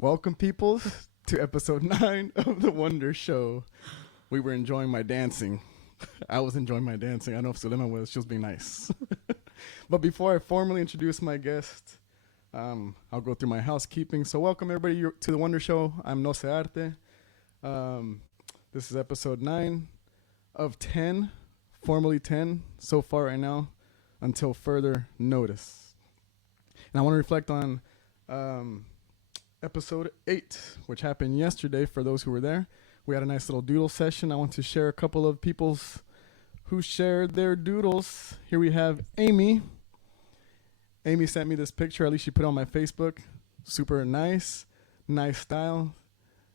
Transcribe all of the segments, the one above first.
Welcome, peoples, to episode 9 of The Wonder Show. We were enjoying my dancing. I was enjoying my dancing. I don't know if Zulema was. She was being nice. But before I formally introduce my guest, I'll go through my housekeeping. So welcome, everybody, to The Wonder Show. I'm Nosearte. This is episode 9 of 10, formally 10 so far right now, until further notice. And I want to reflect on episode 8, which happened yesterday. For those who were there, we had a nice little doodle session. I want to share a couple of people's who shared their doodles. Here we have Amy. Amy sent me this picture, at least she put it on my Facebook. Super nice style,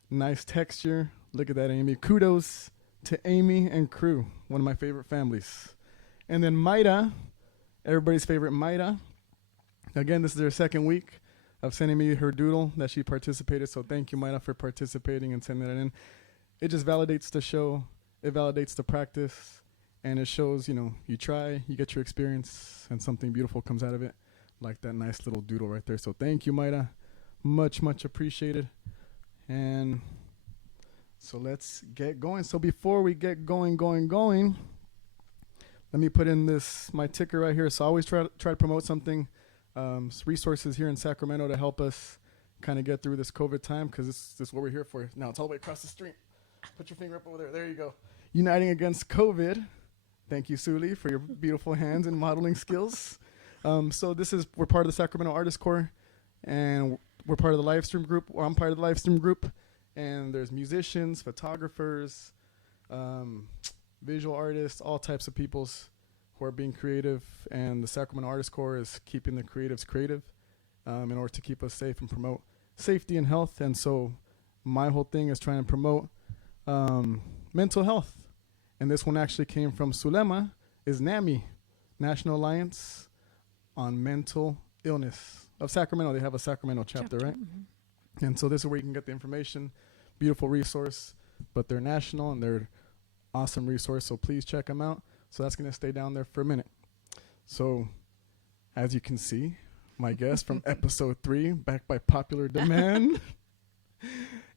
nice texture. Look at that, Amy. Kudos to Amy and crew, one of my favorite families. And then Maida, everybody's favorite Maida. Again, this is her second week of sending me her doodle that she participated. So thank you, Maida, for participating and sending that in. It just validates the show. It validates the practice. And it shows, you try, you get your experience, and something beautiful comes out of it, like that nice little doodle right there. So thank you, Maida. Much, much appreciated. And so let's get going. So before we get going, let me put in my ticker right here. So I always try to promote something. Resources here in Sacramento to help us kind of get through this COVID time, because this is what we're here for. Now it's all the way across the street. Put your finger up over there. There you go. Uniting Against COVID. Thank you, Suli, for your beautiful hands and modeling skills. So we're part of the Sacramento Artist Corps, and we're part of the live stream group, or I'm part of the live stream group. And there's musicians, photographers, visual artists, all types of peoples who are being creative, and the Sacramento Artist Corps is keeping the creatives creative in order to keep us safe and promote safety and health. And so my whole thing is trying to promote mental health. And this one actually came from Zulema, is NAMI, National Alliance on Mental Illness of Sacramento. They have a Sacramento chapter, right? Mm-hmm. And so this is where you can get the information. Beautiful resource, but they're national and they're awesome resource. So please check them out. So that's going to stay down there for a minute. So, as you can see, my guest from episode 3, back by popular demand.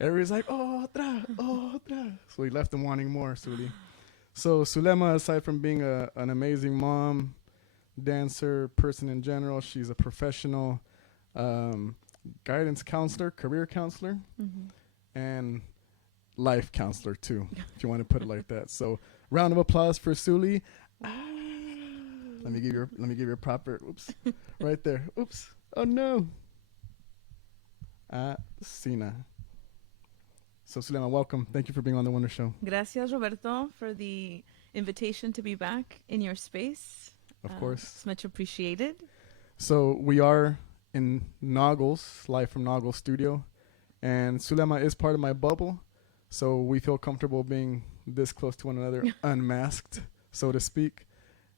Everybody's like, otra. So we left them wanting more, Suli. So Zulema, aside from being an amazing mom, dancer, person in general, she's a professional guidance counselor, career counselor, and life counselor too, if you want to put it like that. So round of applause for Suli. Let me give you a proper oops right there. Oops. Oh no. Sina. So Zulema, welcome. Thank you for being on The Wonder Show. Gracias, Roberto, for the invitation to be back in your space. Of course. It's much appreciated. So we are in Noggles, live from Noggles Studio, and Zulema is part of my bubble. So we feel comfortable being this close to one another, unmasked, so to speak.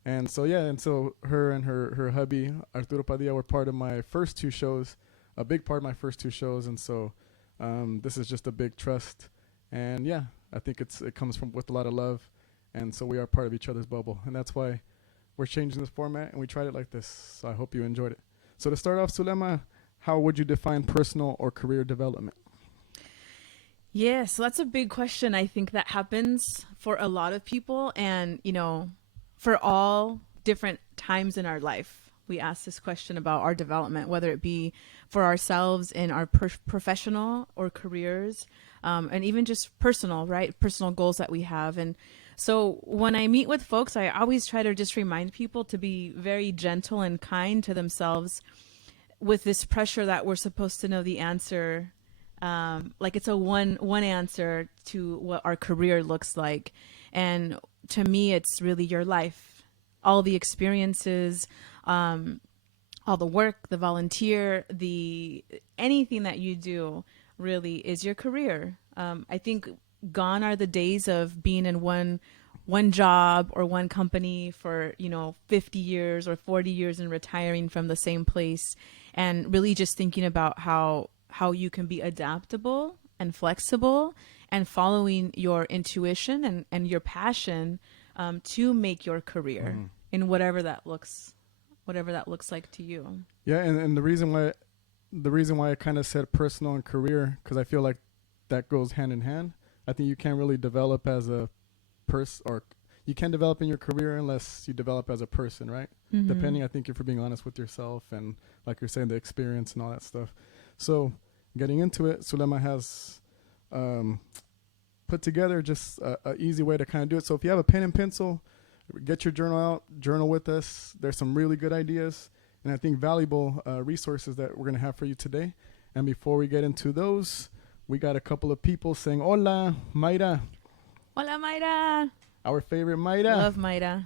And so, her and her hubby, Arturo Padilla, were part of my first 2 shows, a big part of my first 2 shows. And so this is just a big trust. And yeah, I think it comes with a lot of love. And so we are part of each other's bubble. And that's why we're changing this format, and we tried it like this. So I hope you enjoyed it. So to start off, Zulema, how would you define personal or career development? Yes, that's a big question. I think that happens for a lot of people, and for all different times in our life. We ask this question about our development, whether it be for ourselves in our professional or careers, and even just personal, right? Personal goals that we have. And so when I meet with folks, I always try to just remind people to be very gentle and kind to themselves with this pressure that we're supposed to know the answer, like it's a one answer to what our career looks like. And to me, it's really your life, all the experiences, all the work, the volunteer, the anything that you do really is your career. I think gone are the days of being in one job or one company for 50 years or 40 years and retiring from the same place, and really just thinking about how you can be adaptable and flexible and following your intuition and your passion, to make your career in whatever that looks like to you. Yeah, and the reason why I kind of said personal and career, because I feel like that goes hand in hand. I think you can't really develop as a person, or you can't develop in your career unless you develop as a person, right? Mm-hmm. Depending, I think, if you're being honest with yourself and, like you're saying, the experience and all that stuff. So getting into it, Zulema has put together just a easy way to kind of do it. So if you have a pen and pencil, get your journal out, journal with us. There's some really good ideas and I think valuable resources that we're going to have for you today. And before we get into those, we got a couple of people saying, Hola, Mayra. Hola, Mayra. Our favorite Mayra. Love Mayra.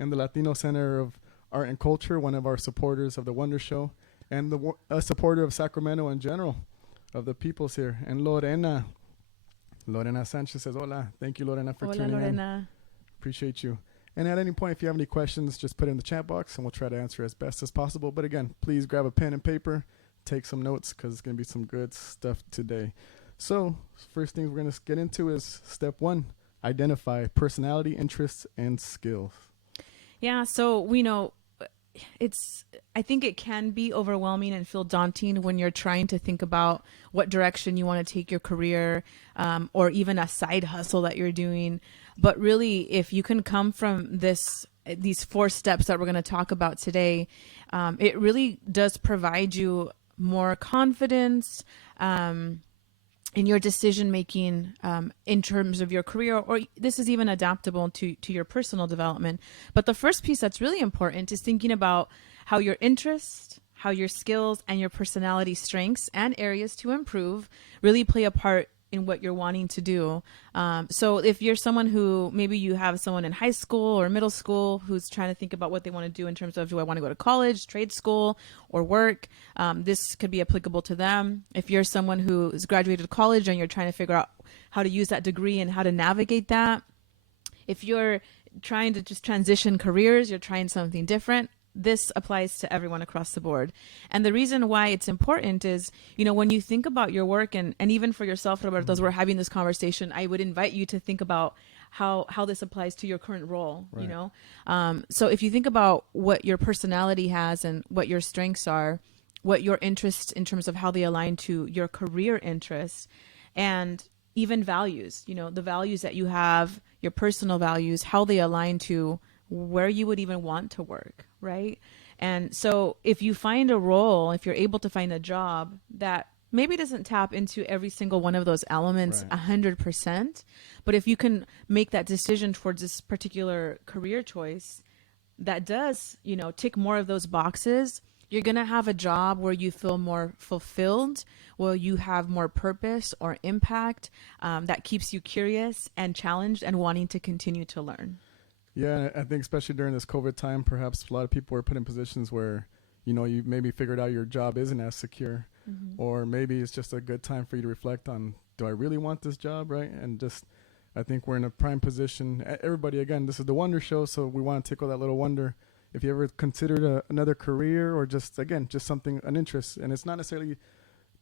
And the Latino Center of Art and Culture, one of our supporters of the Wonder Show, and a supporter of Sacramento in general, of the peoples here. And Lorena Sanchez says, Hola. Thank you, Lorena, for tuning in. Appreciate you. And at any point, if you have any questions, just put it in the chat box, and we'll try to answer as best as possible. But again, please grab a pen and paper, take some notes, because it's going to be some good stuff today. So first thing we're going to get into is step 1, identify personality, interests, and skills. Yeah, so we know I think it can be overwhelming and feel daunting when you're trying to think about what direction you want to take your career, or even a side hustle that you're doing. But really, if you can come from these 4 steps that we're going to talk about today, it really does provide you more confidence in your decision making, in terms of your career, or this is even adaptable to your personal development. But the first piece that's really important is thinking about how your interests, how your skills, and your personality strengths and areas to improve really play a part in what you're wanting to do. So if you're someone who maybe you have someone in high school or middle school who's trying to think about what they want to do in terms of, do I want to go to college, trade school, or work? This could be applicable to them. If you're someone who has graduated college and you're trying to figure out how to use that degree and how to navigate that. If you're trying to just transition careers, you're trying something different, this applies to everyone across the board. And the reason why it's important is, when you think about your work, and even for yourself, Roberto, as we're having this conversation, I would invite you to think about how this applies to your current role, right. So if you think about what your personality has and what your strengths are, what your interests in terms of how they align to your career interests, and even values, the values that you have, your personal values, how they align to where you would even want to work, right? And so if you find a role, if you're able to find a job that maybe doesn't tap into every single one of those elements 100%, but if you can make that decision towards this particular career choice that does, tick more of those boxes, you're going to have a job where you feel more fulfilled, where you have more purpose or impact, that keeps you curious and challenged and wanting to continue to learn. Yeah, I think especially during this COVID time, perhaps a lot of people were put in positions where, you maybe figured out your job isn't as secure, or maybe it's just a good time for you to reflect on, do I really want this job, right? And just, I think we're in a prime position. Everybody, again, this is the Wonder Show, so we want to tickle that little wonder. If you ever considered another career, or just something, an interest, and it's not necessarily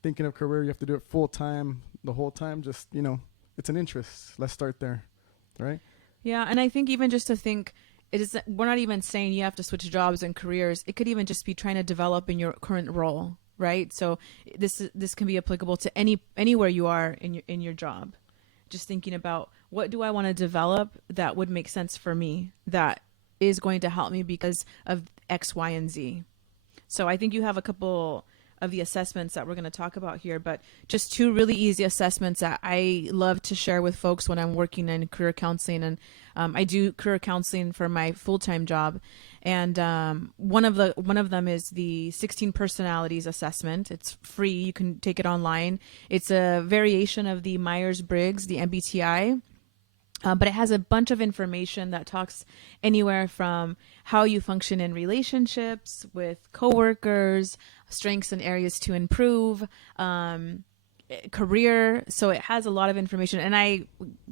thinking of career, you have to do it full time, the whole time, just, it's an interest. Let's start there, right? Yeah, and I think even just to think, we're not even saying you have to switch jobs and careers. It could even just be trying to develop in your current role, right? So this can be applicable to anywhere you are in your job. Just thinking about, what do I want to develop that would make sense for me, that is going to help me because of X, Y, and Z. So I think you have a couple of the assessments that we're going to talk about here, but just two really easy assessments that I love to share with folks when I'm working in career counseling. And I do career counseling for my full-time job. And one of them is the 16 personalities assessment. It's free. You can take it online. It's a variation of the Myers-Briggs, the MBTI. But it has a bunch of information that talks anywhere from how you function in relationships with coworkers, strengths and areas to improve, career. So it has a lot of information. And I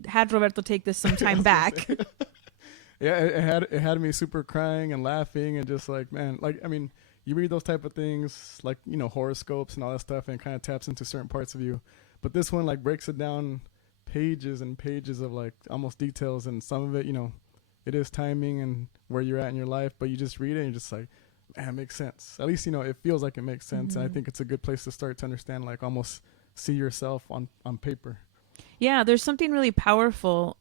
had Roberto take this some time back. Yeah, it had me super crying and laughing and just like, man, like, I mean, you read those type of things like, you know, horoscopes and all that stuff, and it kind of taps into certain parts of you. But this one like breaks it down pages and pages of like almost details, and some of it, you know, it is timing and where you're at in your life, but you just read it and you're just like, man, it makes sense. At least, you know, it feels like it makes sense. And I think it's a good place to start to understand, like almost see yourself on paper. Yeah, there's something really powerful,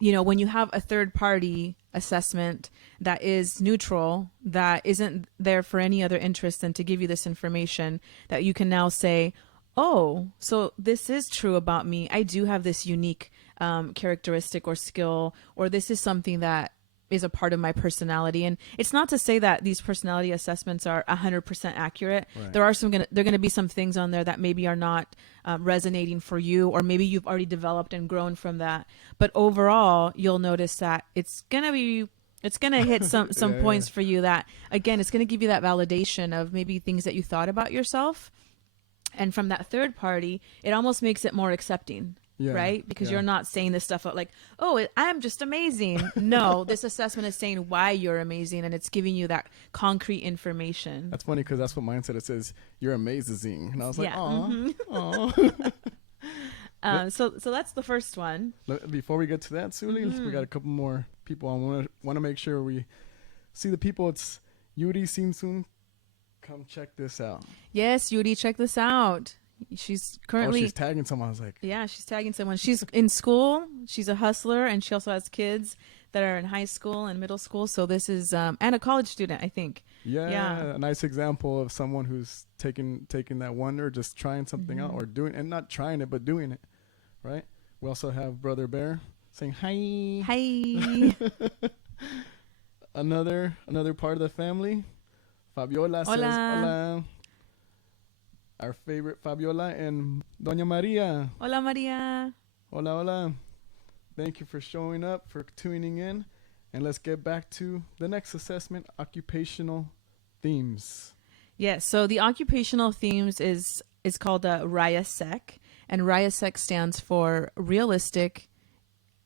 you know, when you have a third party assessment that is neutral, that isn't there for any other interest than to give you this information, that you can now say, oh, so this is true about me. I do have this unique characteristic or skill, or this is something that is a part of my personality. And it's not to say that these personality assessments are 100% accurate. Right. There are there going to be some things on there that maybe are not resonating for you, or maybe you've already developed and grown from that. But overall, you'll notice that it's going to hit some points for you that, again, it's going to give you that validation of maybe things that you thought about yourself. And from that third party, it almost makes it more accepting, right? Because you're not saying this stuff like, oh, I'm just amazing. No, this assessment is saying why you're amazing, and it's giving you that concrete information. That's funny because that's what mine said. It says, you're amazing. And I was like, aw, aw. So that's the first one. Before we get to that, Suli, we got a couple more people. I want to make sure we see the people. It's Yuri Simsun. Come check this out. Yes, Yuri, check this out. She's currently... she's tagging someone. I was like... Yeah, she's tagging someone. She's in school. She's a hustler, and she also has kids that are in high school and middle school. So this is... and a college student, I think. Yeah, a nice example of someone who's taking that wonder, just trying something out, or doing... And not trying it, but doing it, right? We also have Brother Bear saying, hi. Hi. Another part of the family... Fabiola says, hola. Our favorite Fabiola and Doña Maria. Hola, Maria. Hola, hola. Thank you for showing up, for tuning in. And let's get back to the next assessment, Occupational Themes. Yes, so the Occupational Themes is called RIASEC. And RIASEC stands for Realistic,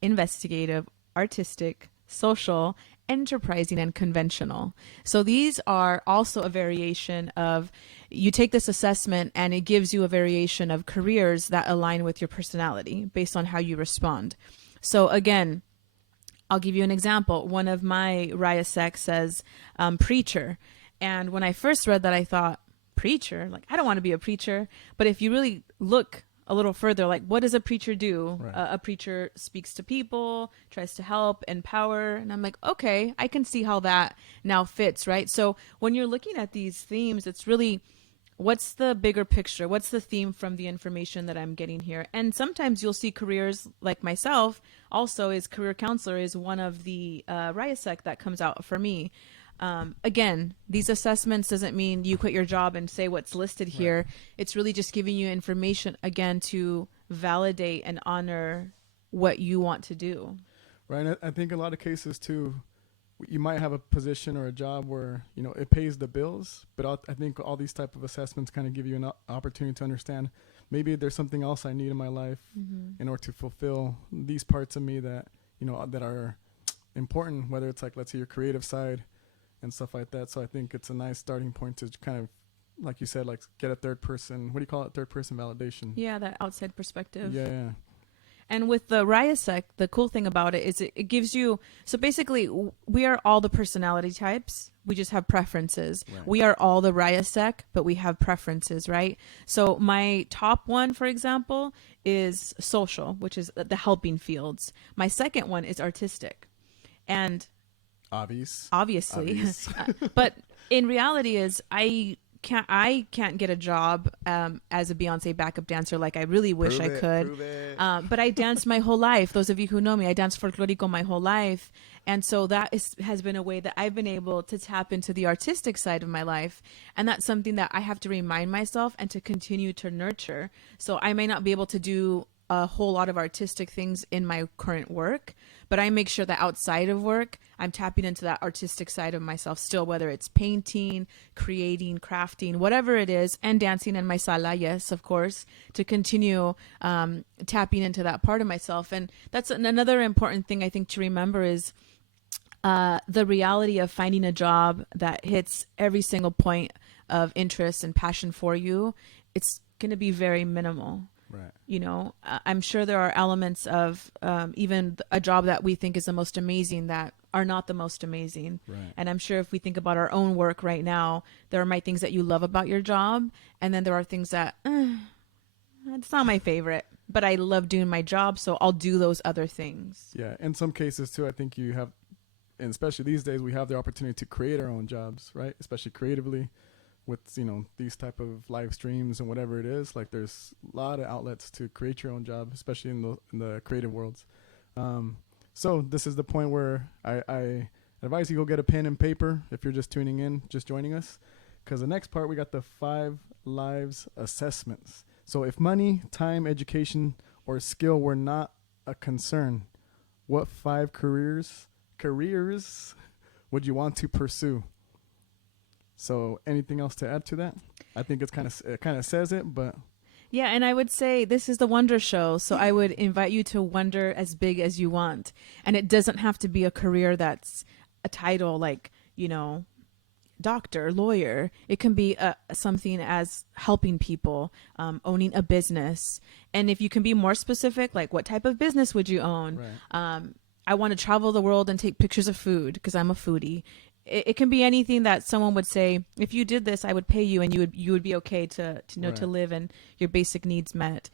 Investigative, Artistic, Social, Enterprising, and Conventional. So these are also a variation of, you take this assessment and it gives you a variation of careers that align with your personality based on how you respond. So again, I'll give you an example. One of my RIASEC says preacher. And when I first read that, I thought, preacher? Like, I don't want to be a preacher. But if you really look a little further, like, what does a preacher do? Right. A preacher speaks to people, tries to help, empower. And I'm like, okay, I can see how that now fits, right? So when you're looking at these themes, it's really, what's the bigger picture? What's the theme from the information that I'm getting here? And sometimes you'll see careers like myself also is career counselor is one of the RIASEC that comes out for me. Again, these assessments doesn't mean you quit your job and say what's listed here. Right. It's really just giving you information, again, to validate and honor what you want to do. Right. I think a lot of cases, too, you might have a position or a job where, you know, it pays the bills. But I think all these type of assessments kind of give you an opportunity to understand maybe there's something else I need in my life in order to fulfill these parts of me that, you know, that are important, whether it's like, let's say, your creative side and stuff like that. So I think it's a nice starting point to kind of, like you said, like get a third person, what do you call it? Third person validation. Yeah, that outside perspective. Yeah. And with the Ryasek, the cool thing about it is it gives you, so basically we are all the personality types. We just have preferences. Right. We are all the Ryasek, but we have preferences, right? So my top one, for example, is social, which is the helping fields. My second one is artistic. And obviously. But in reality is I can't get a job as a Beyonce backup dancer like I really wish I could. But I danced my whole life. Those of you who know me, I danced folklorico my whole life. And so that has been a way that I've been able to tap into the artistic side of my life. And that's something that I have to remind myself and to continue to nurture. So I may not be able to do a whole lot of artistic things in my current work, but I make sure that outside of work, I'm tapping into that artistic side of myself still, whether it's painting, creating, crafting, whatever it is, and dancing in my sala, yes, of course, to continue tapping into that part of myself. And that's another important thing I think to remember is the reality of finding a job that hits every single point of interest and passion for you. It's going to be very minimal. Right. You know, I'm sure there are elements of even a job that we think is the most amazing that are not the most amazing. Right. And I'm sure if we think about our own work right now, there might things that you love about your job. And then there are things that it's not my favorite, but I love doing my job. So I'll do those other things. Yeah. In some cases too, I think you have, and especially these days, we have the opportunity to create our own jobs, right? Especially creatively. With, you know, these type of live streams and whatever it is, like there's a lot of outlets to create your own job, especially in the creative worlds. So this is the point where I advise you go get a pen and paper if you're just tuning in, just joining us, because the next part we got the 5 lives assessments. So if money, time, education, or skill were not a concern, what 5 careers would you want to pursue? So anything else to add to that? I think it kind of says it, but yeah, and I would say this is the Wonder Show, so I would invite you to wonder as big as you want, and it doesn't have to be a career that's a title like, you know, doctor, lawyer. It can be something as helping people, owning a business, and if you can be more specific, like what type of business would you own? Right. I want to travel the world and take pictures of food because I'm a foodie. It can be anything that someone would say, if you did this, I would pay you and you would be okay to know, right, to live and your basic needs met.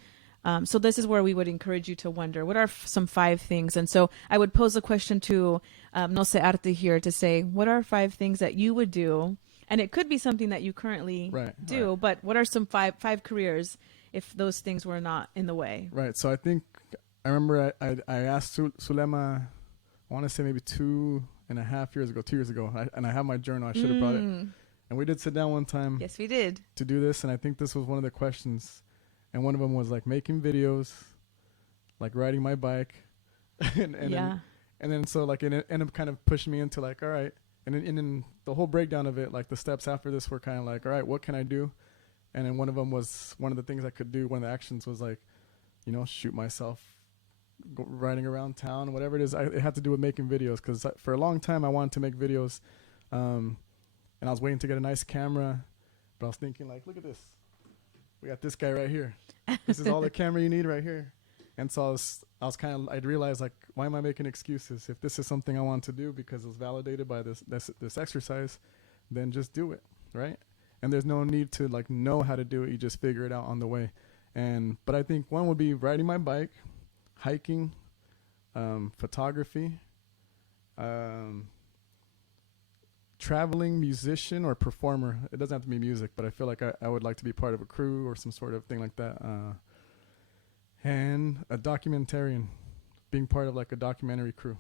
So this is where we would encourage you to wonder, what are some 5 things? And so I would pose a question to Nosearte here to say, what are 5 things that you would do? And it could be something that you currently do, but what are some five careers if those things were not in the way? Right. So I think I remember I asked Zulema, I want to say maybe 2.5 years ago, 2 years ago, and I have my journal. I should have brought it. And we did sit down one time. Yes, we did. To do this, and I think this was one of the questions. And one of them was like making videos, like riding my bike, and then so like it ended up kind of pushing me into like, all right, and then the whole breakdown of it, like the steps after this were kind of like, all right, what can I do? And then one of them was, one of the things I could do, one of the actions was like, you know, shoot myself riding around town, whatever it is. It had to do with making videos, because for a long time I wanted to make videos, and I was waiting to get a nice camera, but I was thinking like, look at this, we got this guy right here. This is all the camera you need right here. And so I'd realized like, why am I making excuses? If this is something I want to do because it was validated by this exercise, then just do it, right? And there's no need to like know how to do it. You just figure it out on the way. But I think one would be riding my bike, hiking, photography, traveling musician or performer. It doesn't have to be music, but I feel like I would like to be part of a crew or some sort of thing like that. And a documentarian, being part of like a documentary crew.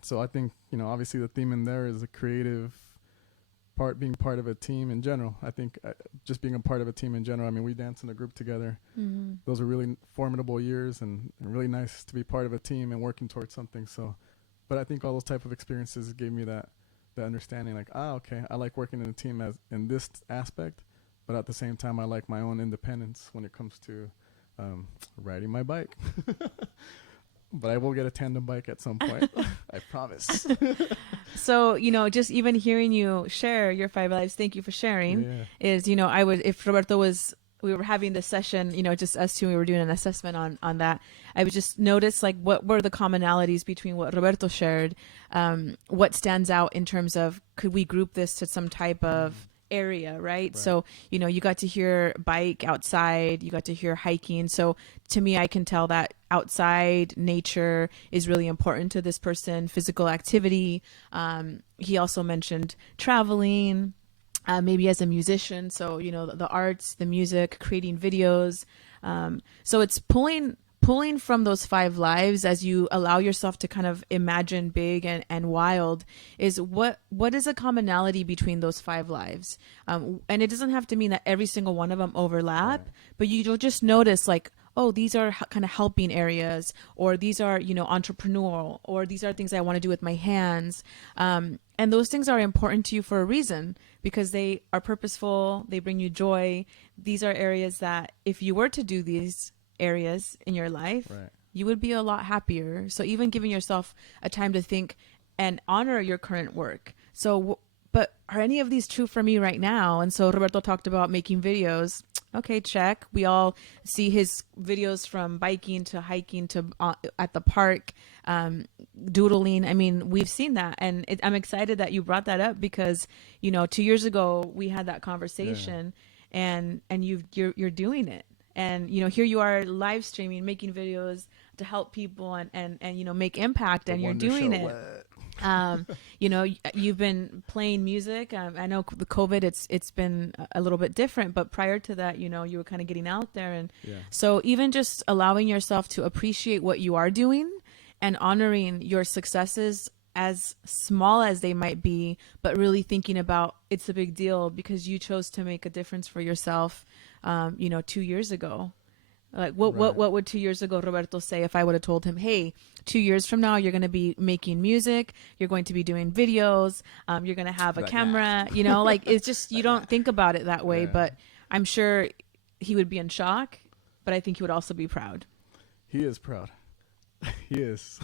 So I think, you know, obviously the theme in there is a creative part, being part of a team in general. I think just being a part of a team in general. I mean, we danced in a group together. Mm-hmm. Those were really formidable years and really nice to be part of a team and working towards something. So, but I think all those type of experiences gave me that understanding, like, okay, I like working in a team as in this aspect, but at the same time, I like my own independence when it comes to riding my bike. But I will get a tandem bike at some point. I promise. So, you know, just even hearing you share your 5 lives, thank you for sharing, is, you know, if Roberto was we were having this session, just us two, we were doing an assessment on that. I would just notice like what were the commonalities between what Roberto shared, what stands out in terms of could we group this to some type of area, right? So, you got to hear bike outside, you got to hear hiking. So to me, I can tell that outside nature is really important to this person, physical activity. He also mentioned traveling, maybe as a musician. So, the arts, the music, creating videos. So it's pulling from those 5 lives as you allow yourself to kind of imagine big and wild is what is a commonality between those 5 lives. And it doesn't have to mean that every single one of them overlap, but you'll just notice like, oh, these are kind of helping areas, or these are, entrepreneurial, or these are things I want to do with my hands. And those things are important to you for a reason, because they are purposeful. They bring you joy. These are areas that if you were to do these areas in your life, you would be a lot happier. So even giving yourself a time to think and honor your current work. So, but are any of these true for me right now? And so Roberto talked about making videos. Okay, check. We all see his videos from biking to hiking to at the park, doodling. I mean, we've seen that. And I'm excited that you brought that up because, 2 years ago we had that conversation and you're doing it. And, here you are live streaming, making videos to help people and make impact, and you're doing it. You've been playing music. I know the COVID, it's been a little bit different, but prior to that, you were kind of getting out there. And so even just allowing yourself to appreciate what you are doing and honoring your successes, as small as they might be, but really thinking about it's a big deal because you chose to make a difference for yourself, 2 years ago. Like what would 2 years ago Roberto say if I would have told him, hey, 2 years from now, you're going to be making music, you're going to be doing videos, you're going to have a camera, like it's just, you don't think about it that way, but I'm sure he would be in shock, but I think he would also be proud. He is proud. He is.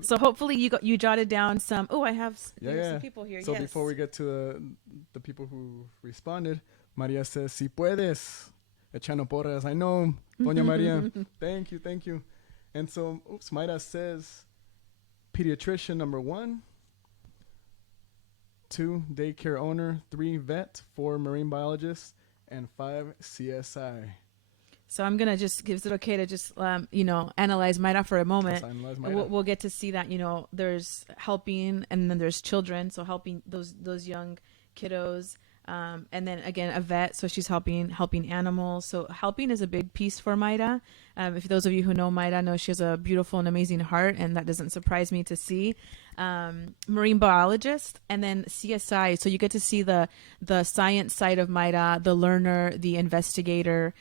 So hopefully you jotted down some. Oh, I have some people here. So before we get to the people who responded, Maria says, "Si puedes, echando porras." I know, Doña Maria. Thank you. And so, Mayra says, pediatrician number 1, 2, daycare owner, 3, vet, 4, marine biologist, and 5, CSI. So I'm going to just, is it okay to just, analyze Mayra for a moment? We'll get to see that, there's helping and then there's children. So helping those young kiddos. And then again, a vet. So she's helping animals. So helping is a big piece for Mayra. If those of you who know Mayra know she has a beautiful and amazing heart, and that doesn't surprise me to see. Marine biologist, and then CSI. So you get to see the science side of Mayra, the learner, the investigator.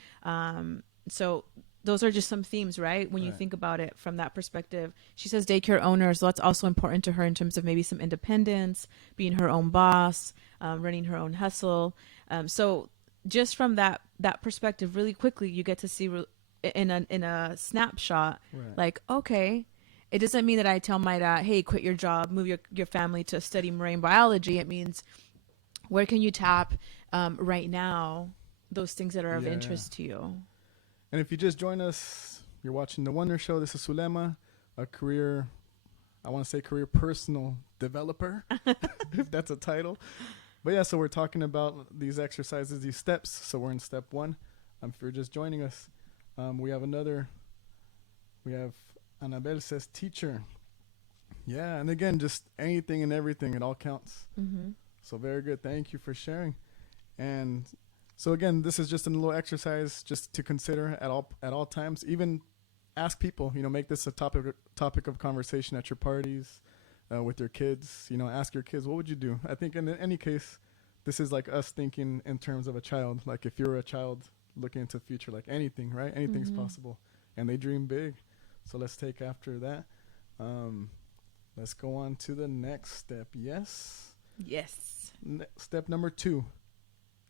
So those are just some themes, right? When you think about it from that perspective. She says daycare owner, so that's also important to her in terms of maybe some independence, being her own boss, running her own hustle. So just from that perspective, really quickly, you get to see in a snapshot, like, okay, it doesn't mean that I tell Mayra, hey, quit your job, move your family to study marine biology. It means where can you tap right now those things that are of interest to you. And if you just join us, you're watching The Wonder Show. This is Zulema, a career personal developer, if that's a title. But yeah, so we're talking about these exercises, these steps. So we're in step 1. If you're just joining us, we have Annabelle says teacher. Yeah, and again, just anything and everything, it all counts. Mm-hmm. So very good. Thank you for sharing. And so again, this is just a little exercise just to consider at all times. Even ask people, make this a topic of conversation at your parties, with your kids. Ask your kids, what would you do? I think in any case, this is like us thinking in terms of a child. Like if you're a child looking into the future, like anything, right? Anything's possible, and they dream big. So let's take after that. Let's go on to the next step. Yes. Step number 2.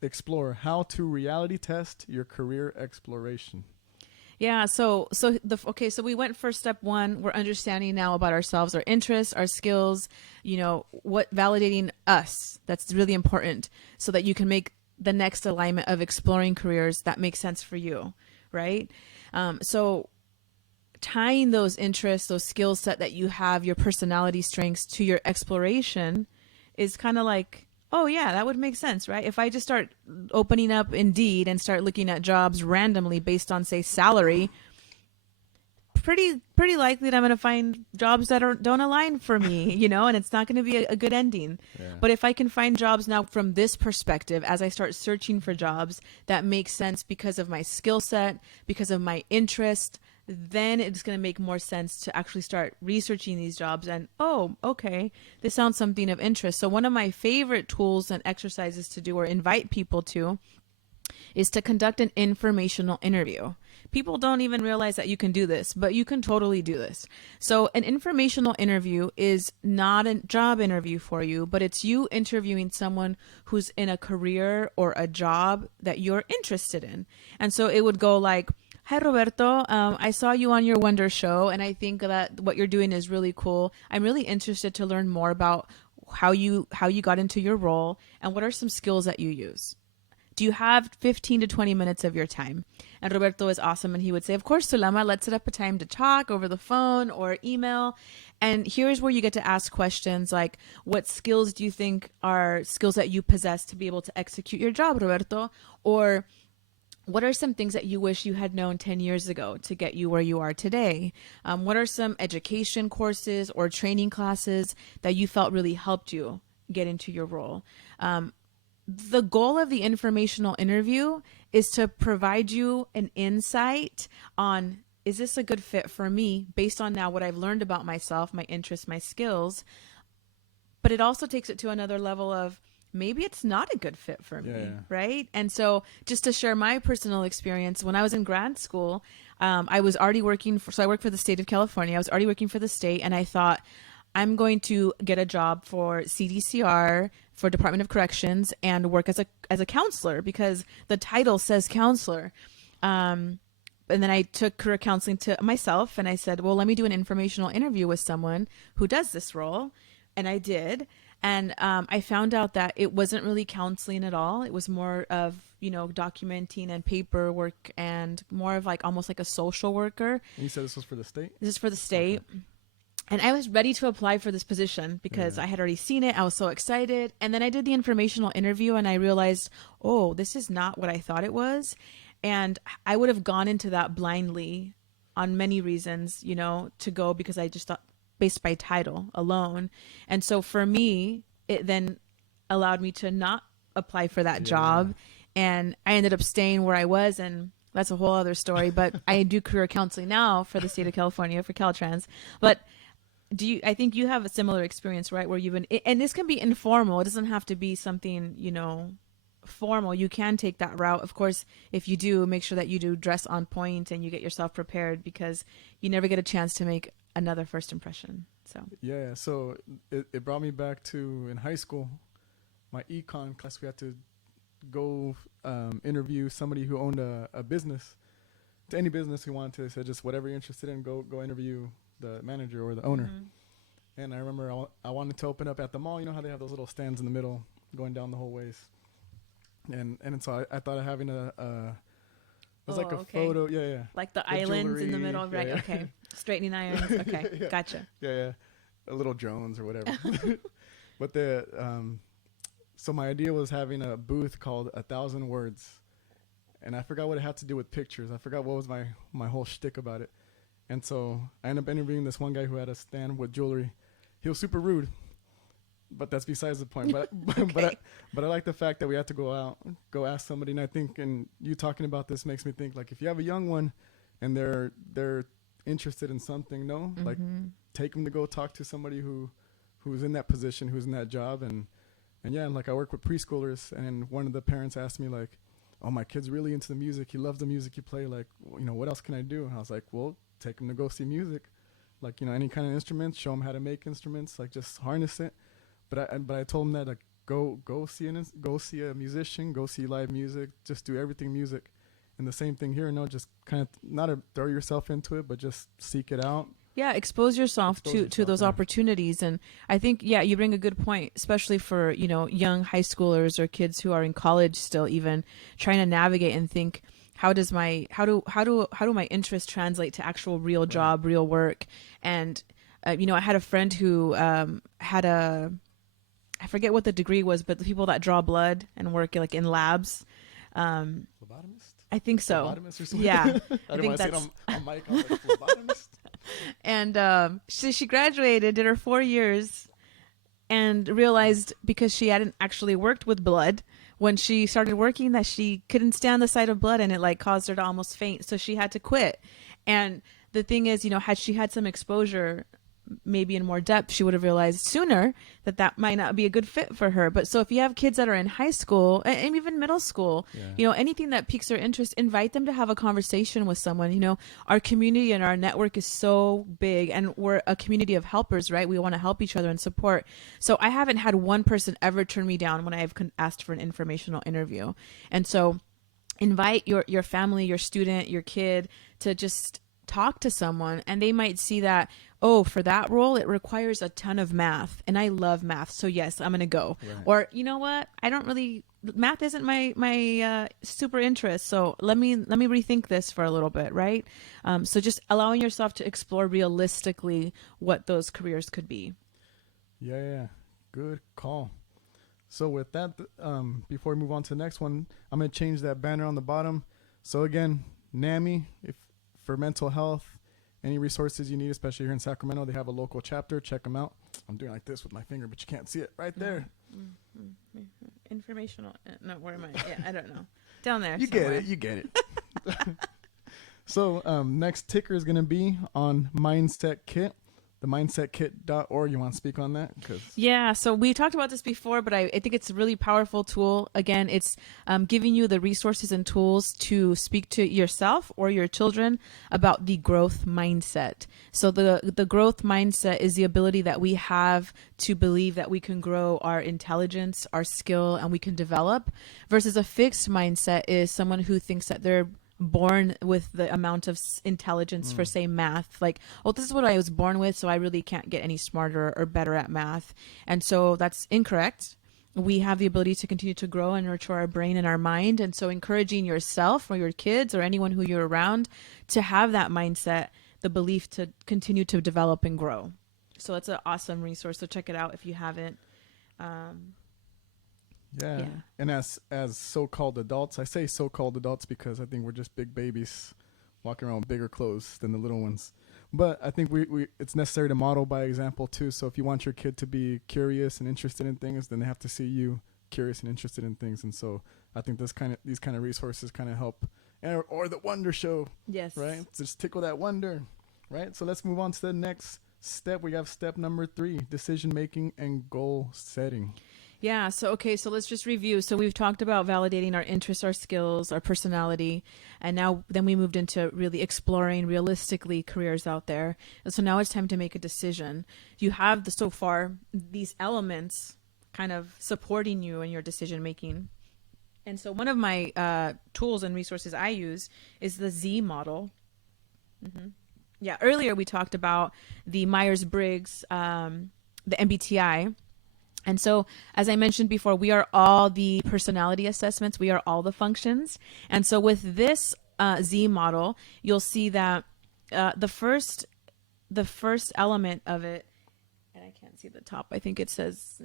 Explore how to reality test your career exploration. Yeah. So we went for step 1. We're understanding now about ourselves, our interests, our skills, what validating us. That's really important so that you can make the next alignment of exploring careers that make sense for you, right? So tying those interests, those skill set that you have, your personality strengths to your exploration is kind of like, oh yeah, that would make sense, right? If I just start opening up Indeed and start looking at jobs randomly based on, say, salary, pretty likely that I'm going to find jobs that don't align for me, and it's not going to be a good ending. Yeah. But if I can find jobs now from this perspective, as I start searching for jobs that make sense because of my skill set, because of my interest, then it's going to make more sense to actually start researching these jobs and, oh, okay, this sounds something of interest. So one of my favorite tools and exercises to do or invite people to is to conduct an informational interview. People don't even realize that you can do this, but you can totally do this. So an informational interview is not a job interview for you, but it's you interviewing someone who's in a career or a job that you're interested in. And so it would go like, hi, Roberto. I saw you on your Wonder Show, and I think that what you're doing is really cool. I'm really interested to learn more about how you got into your role and what are some skills that you use. Do you have 15 to 20 minutes of your time? And Roberto is awesome. And he would say, of course, Zulema, let's set up a time to talk over the phone or email. And here's where you get to ask questions like, what skills do you think are skills that you possess to be able to execute your job, Roberto? Or what are some things that you wish you had known 10 years ago to get you where you are today? What are some education courses or training classes that you felt really helped you get into your role? The goal of the informational interview is to provide you an insight on, is this a good fit for me based on now what I've learned about myself, my interests, my skills? But it also takes it to another level of, maybe it's not a good fit for me, right? And so just to share my personal experience, when I was in grad school, I was already working so I worked for the state of California. I was already working for the state, and I thought, I'm going to get a job for CDCR, for Department of Corrections, and work as a counselor because the title says counselor. And then I took career counseling to myself, and I said, well, let me do an informational interview with someone who does this role. And I did. And I found out that it wasn't really counseling at all. It was more of, documenting and paperwork and more of like almost like a social worker. And you said this was for the state? This is for the state. Okay. And I was ready to apply for this position because I had already seen it. I was so excited. And then I did the informational interview and I realized, oh, this is not what I thought it was. And I would have gone into that blindly on many reasons, to go because I just thought based by title alone. And so for me, it then allowed me to not apply for that job. And I ended up staying where I was. And that's a whole other story. But I do career counseling now for the state of California, for Caltrans. But I think you have a similar experience, right? Where you've been, and this can be informal. It doesn't have to be something, formal. You can take that route. Of course, if you do, make sure that you do dress on point and you get yourself prepared because you never get a chance to make another first impression. So it brought me back to in high school, my econ class. We had to go interview somebody who owned a business. To any business we wanted to, they said just whatever you're interested in, go interview the manager or the owner. Mm-hmm. And I remember I wanted to open up at the mall. You know how they have those little stands in the middle going down the whole ways. And so I thought of having it was like a photo. Like the islands jewelry in the middle, right? Okay. Straightening irons. Okay. Gotcha. A little drones or whatever. But so my idea was having a booth called 1,000 Words. And I forgot what it had to do with pictures. I forgot what was my whole shtick about it. And so I ended up interviewing this one guy who had a stand with jewelry. He was super rude, but that's besides the point. But but I like the fact that we had to go ask somebody. And I think, and you talking about this makes me think, like, if you have a young one and they're interested in something, like take them to go talk to somebody who's in that position, who's in that job. And like I work with preschoolers, and one of the parents asked me like, oh, my kid's really into the music. He loves the music you play. Like, what else can I do? And I was like, well, take him to go see music, like, any kind of instruments, show him how to make instruments, like just harness it. But I told him that, like, go see a musician, go see live music, just do everything music. And the same thing here, just kind of not throw yourself into it, but just seek it out. Yeah, expose yourself to those opportunities. And I think, yeah, you bring a good point, especially for, young high schoolers or kids who are in college still, even trying to navigate and think, how do my interests translate to actual real job, real work? And I had a friend who I forget what the degree was, but the people that draw blood and work like in labs. Phlebotomist? I think so. Phlebotomist or something? Yeah. I didn't want to say it on mic. I was like, phlebotomist? And she graduated, did her 4 years, and realized because she hadn't actually worked with blood when she started working that she couldn't stand the sight of blood, and it like caused her to almost faint. So she had to quit. And the thing is, had she had some exposure, maybe in more depth, she would have realized sooner that might not be a good fit for her. But so if you have kids that are in high school and even middle school, anything that piques their interest, invite them to have a conversation with someone. Our community and our network is so big, and we're a community of helpers, right? We want to help each other and support. So I haven't had one person ever turn me down when I've asked for an informational interview. And so invite your family, your student, your kid to just talk to someone, and they might see that, for that role it requires a ton of math, and I love math, so yes, I'm gonna go. Right. Or you know what, math isn't my super interest, so let me rethink this for a little bit, right? So just allowing yourself to explore realistically what those careers could be. Yeah, good call. So with that, before we move on to the next one, I'm gonna change that banner on the bottom. So again, NAMI, for mental health, any resources you need, especially here in Sacramento, they have a local chapter. Check them out. I'm doing like this with my finger, but you can't see it right there. Informational. No, where am I? Yeah, I don't know. Down there. You get it. So next ticker is going to be on Mindset Kit. The mindsetkit.org. You want to speak on that? Yeah, so we talked about this before, but I think it's a really powerful tool. Again, it's giving you the resources and tools to speak to yourself or your children about the growth mindset. So the growth mindset is the ability that we have to believe that we can grow our intelligence, our skill, and we can develop, versus a fixed mindset is someone who thinks that they're born with the amount of intelligence for, say, math. Like, this is what I was born with, so I really can't get any smarter or better at math. And so that's incorrect. We have the ability to continue to grow and nurture our brain and our mind. And so encouraging yourself or your kids or anyone who you're around to have that mindset, the belief to continue to develop and grow. So it's an awesome resource. So check it out if you haven't. Yeah. And as so-called adults, I say so-called adults because I think we're just big babies walking around with bigger clothes than the little ones. But I think we it's necessary to model by example too. So if you want your kid to be curious and interested in things, then they have to see you curious and interested in things. And so I think these kind of resources kind of help. Or the Wonder Show. Yes. Right? Just tickle that wonder. Right? So let's move on to the next step. We have step number 3, decision making and goal setting. Yeah. So let's just review. So we've talked about validating our interests, our skills, our personality. And then we moved into really exploring realistically careers out there. And so now it's time to make a decision. You have so far these elements kind of supporting you in your decision making. And so one of my tools and resources I use is the Z model. Mm-hmm. Yeah. Earlier we talked about the Myers-Briggs, the MBTI. And so, as I mentioned before, we are all the personality assessments. We are all the functions. And so with this Z model, you'll see that the first element of it, and I can't see the top, I think it says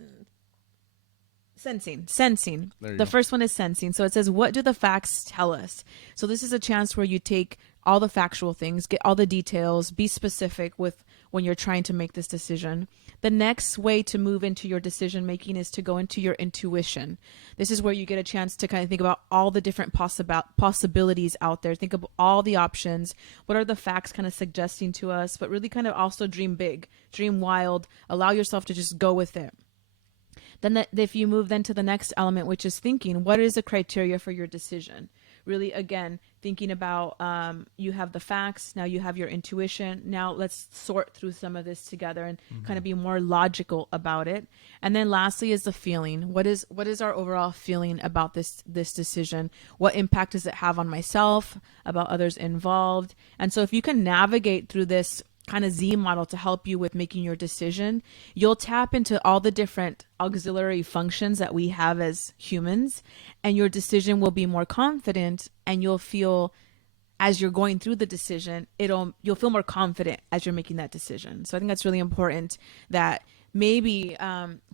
sensing. The first one is sensing. So it says, what do the facts tell us? So this is a chance where you take all the factual things, get all the details, be specific with when you're trying to make this decision. The next way to move into your decision making is to go into your intuition. This is where you get a chance to kind of think about all the different possibilities out there. Think of all the options. What are the facts kind of suggesting to us? But really kind of also dream big, dream wild, allow yourself to just go with it. Then if you move then to the next element, which is thinking, what is the criteria for your decision? Really, again, thinking about you have the facts, now you have your intuition. Now let's sort through some of this together and kind of be more logical about it. And then lastly is the feeling. What is our overall feeling about this decision? What impact does it have on myself, about others involved? And so if you can navigate through this kind of Z model to help you with making your decision, you'll tap into all the different auxiliary functions that we have as humans, and your decision will be more confident, and you'll feel as you're going through the decision, you'll feel more confident as you're making that decision. So I think that's really important that maybe,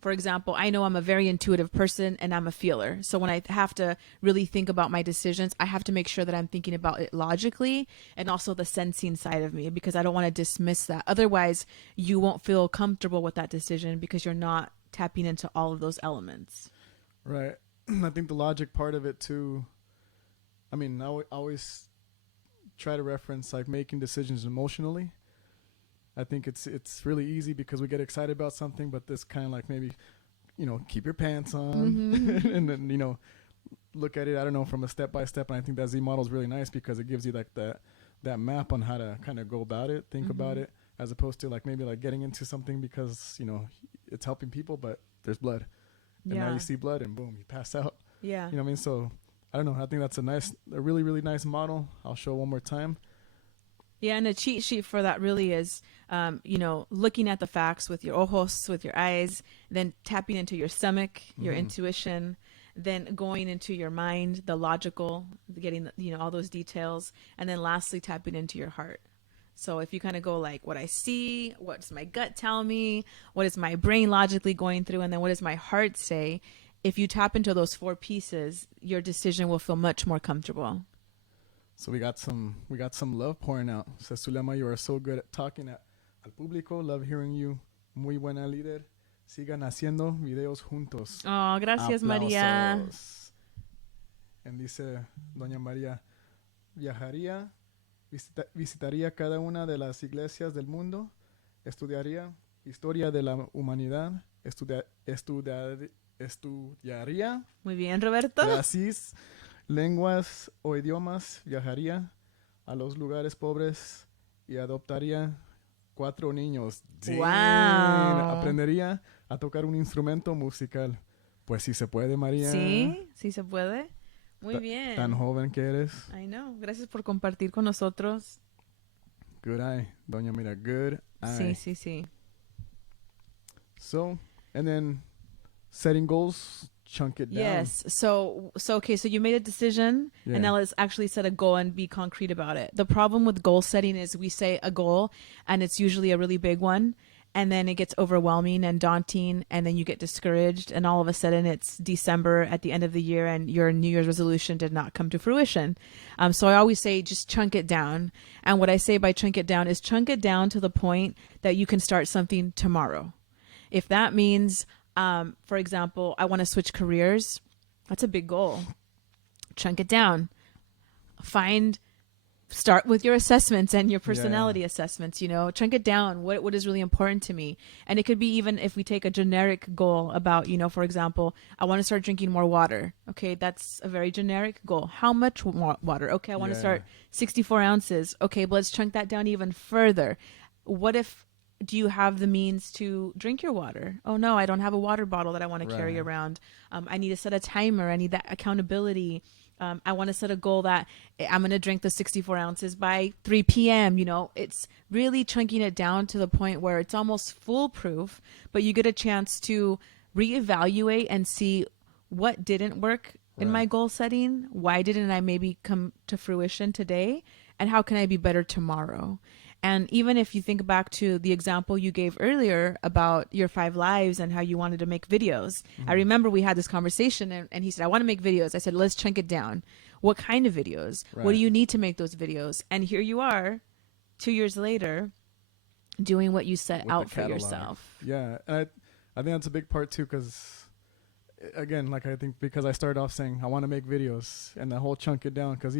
for example, I know I'm a very intuitive person and I'm a feeler. So when I have to really think about my decisions, I have to make sure that I'm thinking about it logically and also the sensing side of me, because I don't want to dismiss that. Otherwise, you won't feel comfortable with that decision because you're not tapping into all of those elements. Right. I think the logic part of it too, I mean, I always try to reference like making decisions emotionally. I think it's really easy because we get excited about something, but this kind of like maybe, keep your pants on and then, look at it, I don't know, from a step by step. And I think that Z model is really nice because it gives you like that map on how to kind of go about it, think about it, as opposed to like maybe like getting into something because, it's helping people, but there's blood. And now you see blood and boom, you pass out. Yeah. You know what I mean? So I don't know. I think that's a really, really nice model. I'll show it one more time. Yeah, and a cheat sheet for that really is, looking at the facts with your ojos, with your eyes, then tapping into your stomach, your intuition, then going into your mind, the logical, getting, all those details, and then lastly, tapping into your heart. So if you kind of go like what I see, what does my gut tell me, what is my brain logically going through, and then what does my heart say? If you tap into those 4 pieces, your decision will feel much more comfortable. So we got some love pouring out. Says Zulema, you are so good at talking al público. Love hearing you. Muy buena líder. Sigan haciendo videos juntos. Oh, gracias, Aplausos. María. And dice Doña María, visitaría cada una de las iglesias del mundo, estudiaría historia de la humanidad, estudiaría. Muy bien, Roberto. Gracias. Lenguas o idiomas, viajaría a los lugares pobres y adoptaría 4 niños. Wow. Aprendería a tocar un instrumento musical. Pues sí se puede, María. Sí, sí se puede. Muy bien. Tan joven que eres. I know. Gracias por compartir con nosotros. Good eye, Doña Mira. Good Sí, eye. sí, sí. So, and then setting goals, chunk it down. Yes. So okay, so you made a decision, and now let's actually set a goal and be concrete about it. The problem with goal setting is we say a goal and it's usually a really big one, and then it gets overwhelming and daunting, and then you get discouraged, and all of a sudden it's December at the end of the year and your New Year's resolution did not come to fruition. So I always say just chunk it down. And what I say by chunk it down is chunk it down to the point that you can start something tomorrow. If that means for example, I want to switch careers. That's a big goal. Chunk it down. Start with your assessments and your personality assessments, chunk it down. What is really important to me? And it could be even if we take a generic goal about, for example, I want to start drinking more water. Okay, that's a very generic goal. How much more water? Okay, I want to start 64 ounces. Okay, but let's chunk that down even further. Do you have the means to drink your water? Oh no, I don't have a water bottle that I want to carry around. I need to set a timer. I need that accountability. I want to set a goal that I'm going to drink the 64 ounces by 3 p.m. It's really chunking it down to the point where it's almost foolproof, but you get a chance to reevaluate and see what didn't work in my goal setting. Why didn't I maybe come to fruition today? And how can I be better tomorrow? And even if you think back to the example you gave earlier about your 5 lives and how you wanted to make videos, I remember we had this conversation and he said, I want to make videos. I said, let's chunk it down. What kind of videos? Right. What do you need to make those videos? And here you are 2 years later doing what you set out for yourself. Yeah. And I think that's a big part too, because again, like I think because I started off saying I want to make videos and the whole chunk it down, because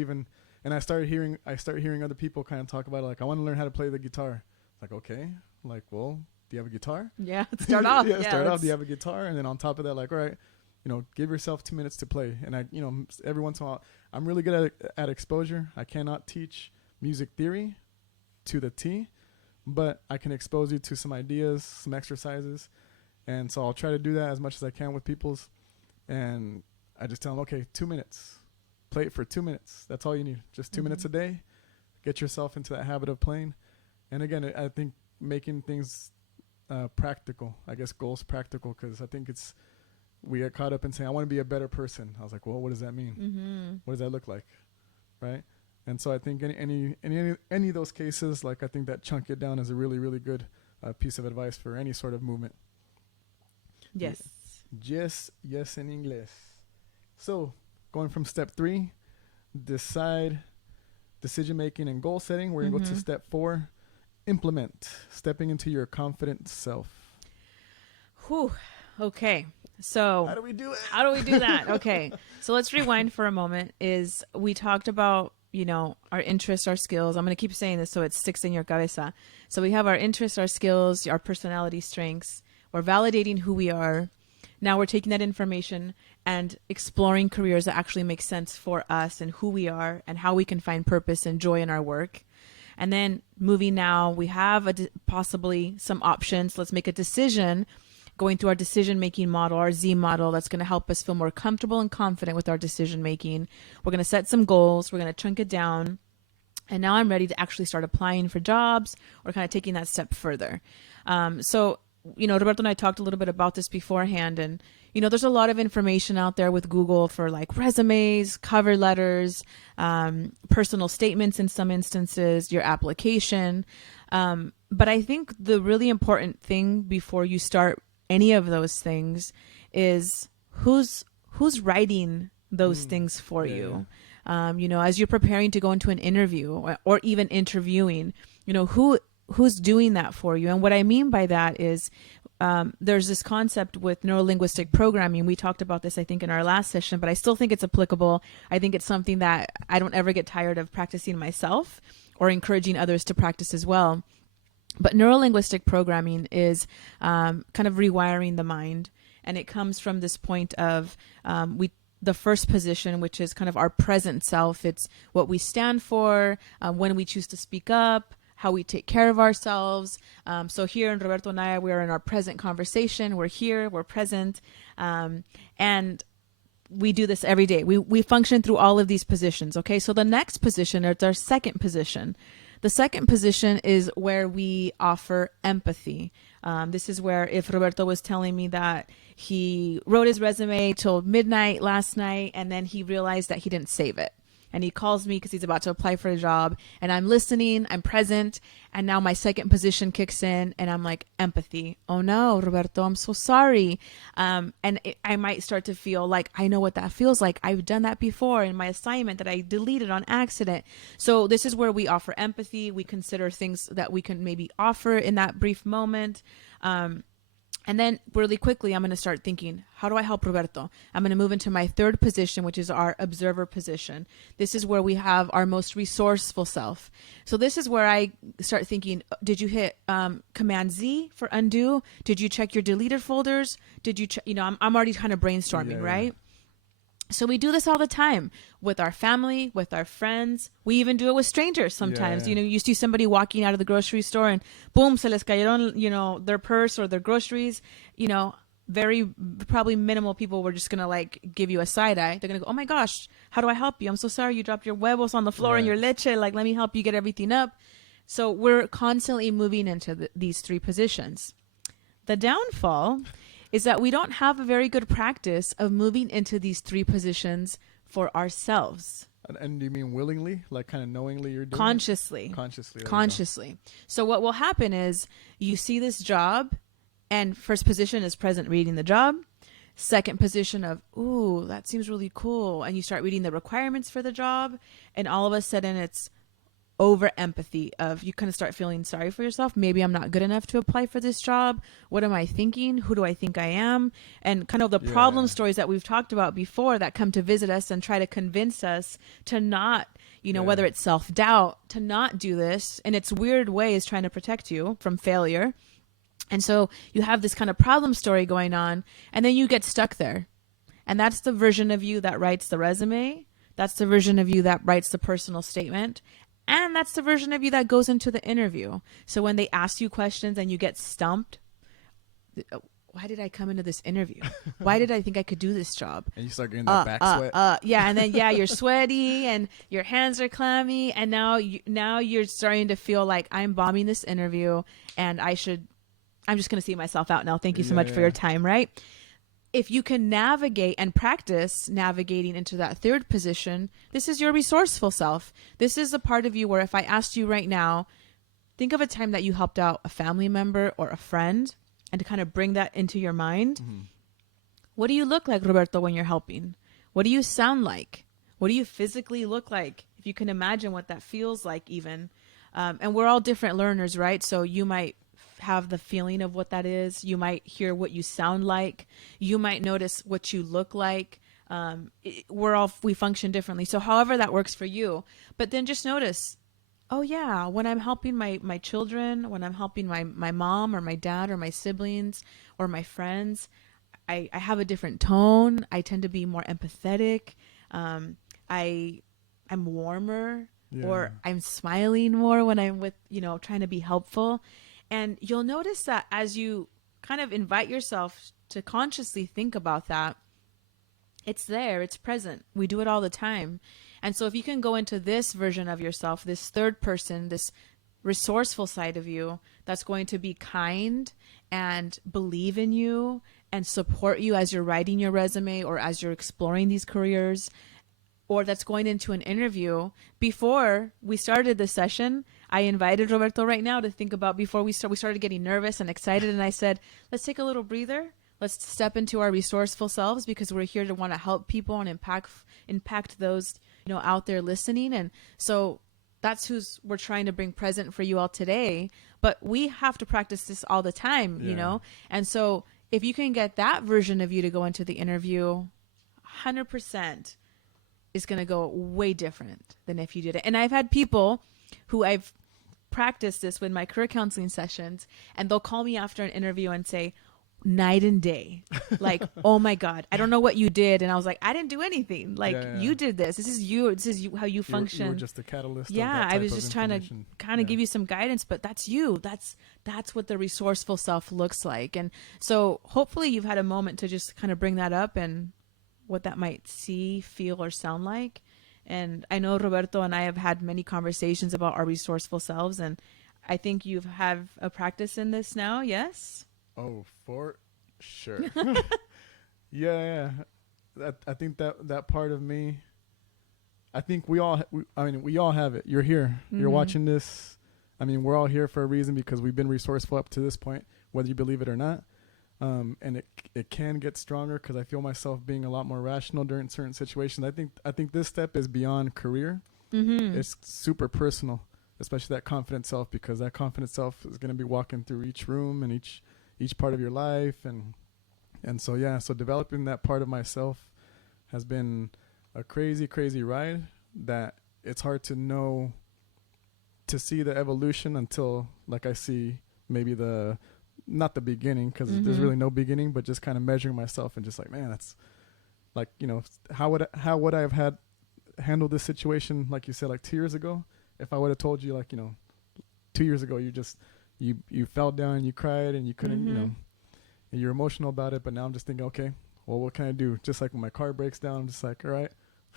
and I started hearing other people kind of talk about it, like I want to learn how to play the guitar. Like, okay, like, well, do you have a guitar? Yeah, start off. Start off. Do you have a guitar? And then on top of that, like, all right, give yourself 2 minutes to play. And I, every once in a while, I'm really good at exposure. I cannot teach music theory to the T, but I can expose you to some ideas, some exercises. And so I'll try to do that as much as I can with people's. And I just tell them, okay, 2 minutes. Play it for 2 minutes. That's all you need. Just 2 minutes a day. Get yourself into that habit of playing. And again, I think making things practical, I guess goals practical, because I think we get caught up in saying, I want to be a better person. I was like, well, what does that mean? Mm-hmm. What does that look like? Right. And so I think any of those cases, like I think that chunk it down is a really, really good piece of advice for any sort of movement. Yes. Yes in English. So going from step 3, decision making and goal setting. We're going to go to step 4, implement, stepping into your confident self. Whew. Okay. So how do we do it? How do we do that? Okay. So let's rewind for a moment. We talked about, our interests, our skills. I'm going to keep saying this so it sticks in your cabeza. So we have our interests, our skills, our personality strengths. We're validating who we are. Now we're taking that information and exploring careers that actually make sense for us and who we are and how we can find purpose and joy in our work. And then moving now, we have possibly some options. Let's make a decision, going through our decision-making model, our Z model, that's going to help us feel more comfortable and confident with our decision-making. We're going to set some goals. We're going to chunk it down. And now I'm ready to actually start applying for jobs or kind of taking that step further. So Roberto and I talked a little bit about this beforehand. And, there's a lot of information out there with Google for like resumes, cover letters, personal statements in some instances, your application. But I think the really important thing before you start any of those things is who's writing those things for you. As you're preparing to go into an interview or even interviewing, who's doing that for you. And what I mean by that is there's this concept with neurolinguistic programming. We talked about this, I think, in our last session, but I still think it's applicable. I think it's something that I don't ever get tired of practicing myself or encouraging others to practice as well. But neurolinguistic programming is kind of rewiring the mind. And it comes from this point of the first position, which is kind of our present self. It's what we stand for, when we choose to speak up, how we take care of ourselves. So here in Roberto and I, we're in our present conversation. We're here, we're present. And we do this every day. We function through all of these positions. Okay, so the next position is our second position. The second position is where we offer empathy. This is where if Roberto was telling me that he wrote his resume till midnight last night and then he realized that he didn't save it. And he calls me because he's about to apply for a job and I'm listening, I'm present. And now my second position kicks in and I'm like, empathy. Oh no, Roberto, I'm so sorry. I might start to feel like I know what that feels like. I've done that before in my assignment that I deleted on accident. So this is where we offer empathy. We consider things that we can maybe offer in that brief moment. And then really quickly, I'm going to start thinking, how do I help Roberto? I'm going to move into my third position, which is our observer position. This is where we have our most resourceful self. So this is where I start thinking, did you hit Command Z for undo? Did you check your deleted folders? Did you check, I'm already kind of brainstorming, right? So we do this all the time with our family, with our friends. We even do it with strangers sometimes. Yeah. You see somebody walking out of the grocery store and boom, se les cayeron, their purse or their groceries. Very probably minimal people were just going to like give you a side eye. They're going to go, oh my gosh, how do I help you? I'm so sorry you dropped your huevos on the floor and your leche. Like, let me help you get everything up. So we're constantly moving into these three positions. The downfall is that we don't have a very good practice of moving into these three positions for ourselves. And do you mean willingly, like kind of knowingly you're doing Consciously. Consciously. Consciously. So what will happen is you see this job and first position is present reading the job. Second position of, ooh, that seems really cool. And you start reading the requirements for the job. And all of a sudden it's over empathy of you kind of start feeling sorry for yourself. Maybe I'm not good enough to apply for this job. What am I thinking? Who do I think I am? And kind of the problem stories that we've talked about before that come to visit us and try to convince us to not, whether it's self-doubt, to not do this. In its weird ways, trying to protect you from failure. And so you have this kind of problem story going on and then you get stuck there. And that's the version of you that writes the resume. That's the version of you that writes the personal statement. And that's the version of you that goes into the interview. So when they ask you questions and you get stumped, why did I come into this interview? Why did I think I could do this job? And you start getting that back sweat. Yeah, and then you're sweaty and your hands are clammy, and now you're starting to feel like I'm bombing this interview, and I'm just going to see myself out now. Thank you so much for your time, right? If you can navigate and practice navigating into that third position, this is your resourceful self. This is a part of you where if I asked you right now, think of a time that you helped out a family member or a friend, and to kind of bring that into your mind. Mm-hmm. What do you look like, Roberto, when you're helping? What do you sound like? What do you physically look like? If you can imagine what that feels like even. And we're all different learners, right? So you might have the feeling of what that is. You might hear what you sound like. You might notice what you look like. We function differently. So however that works for you. But then just notice, oh yeah, when I'm helping my children, when I'm helping my mom or my dad or my siblings or my friends, I have a different tone. I tend to be more empathetic. I'm warmer, or I'm smiling more when I'm with, trying to be helpful. And you'll notice that as you kind of invite yourself to consciously think about that, it's there, it's present. We do it all the time. And so if you can go into this version of yourself, this third person, this resourceful side of you that's going to be kind and believe in you and support you as you're writing your resume or as you're exploring these careers, or that's going into an interview. Before we started this session, I invited Roberto right now to think about, before we started getting nervous and excited, and I said, let's take a little breather. Let's step into our resourceful selves, because we're here to want to help people and impact those out there listening. And so that's who's we're trying to bring present for you all today. But we have to practice this all the time, And so if you can get that version of you to go into the interview, 100% is going to go way different than if you did it. And I've had people who I've practiced this with my career counseling sessions, and they'll call me after an interview and say, night and day, like, oh my God, I don't know what you did. And I was like, I didn't do anything. Like, you did this. This is you, how you function. You were just a catalyst. I was just trying to kind of give you some guidance, but that's you. That's what the resourceful self looks like. And so hopefully you've had a moment to just kind of bring that up and what that might see, feel, or sound like. And I know Roberto and I have had many conversations about our resourceful selves, and I think you have a practice in this now. Yes? Oh, for sure. Yeah. I think that part of me, I think we all have it. You're here. Mm-hmm. You're watching this. I mean, we're all here for a reason, because we've been resourceful up to this point, whether you believe it or not. And it can get stronger, because I feel myself being a lot more rational during certain situations. I think this step is beyond career. Mm-hmm. It's super personal, especially that confident self, because that confident self is going to be walking through each room and each part of your life. And so developing that part of myself has been a crazy, crazy ride that it's hard to see the evolution until, like, I see maybe not the beginning, because there's really no beginning, but just kind of measuring myself and just like, man, that's like, how would I have handled this situation, like you said, like 2 years ago, if I would have told you, like, 2 years ago, you fell down, you cried, and you couldn't, and you're emotional about it. But now I'm just thinking, okay, well, what can I do? Just like when my car breaks down, I'm just like, all right,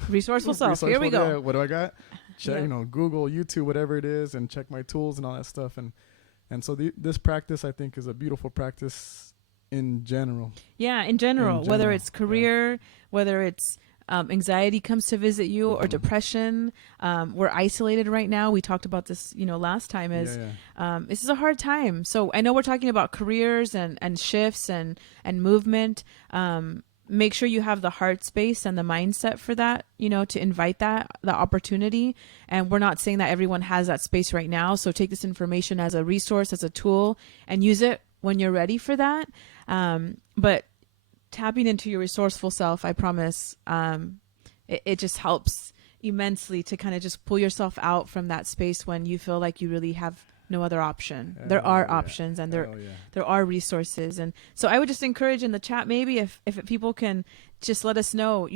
resourceful self. Here we go. What do I got? Check, Google, YouTube, whatever it is, and check my tools and all that stuff. And so this practice, I think, is a beautiful practice in general. Yeah, in general, whether it's career, whether it's anxiety comes to visit you, or depression. We're isolated right now. We talked about this, last time. This is a hard time. So I know we're talking about careers and shifts and movement. Make sure you have the heart space and the mindset for that, to invite the opportunity. And we're not saying that everyone has that space right now. So take this information as a resource, as a tool, and use it when you're ready for that. But tapping into your resourceful self, I promise, it just helps immensely to kind of just pull yourself out from that space when you feel like you really have no other option. There are options, and there are resources. And so I would just encourage in the chat, maybe if people can just let us know,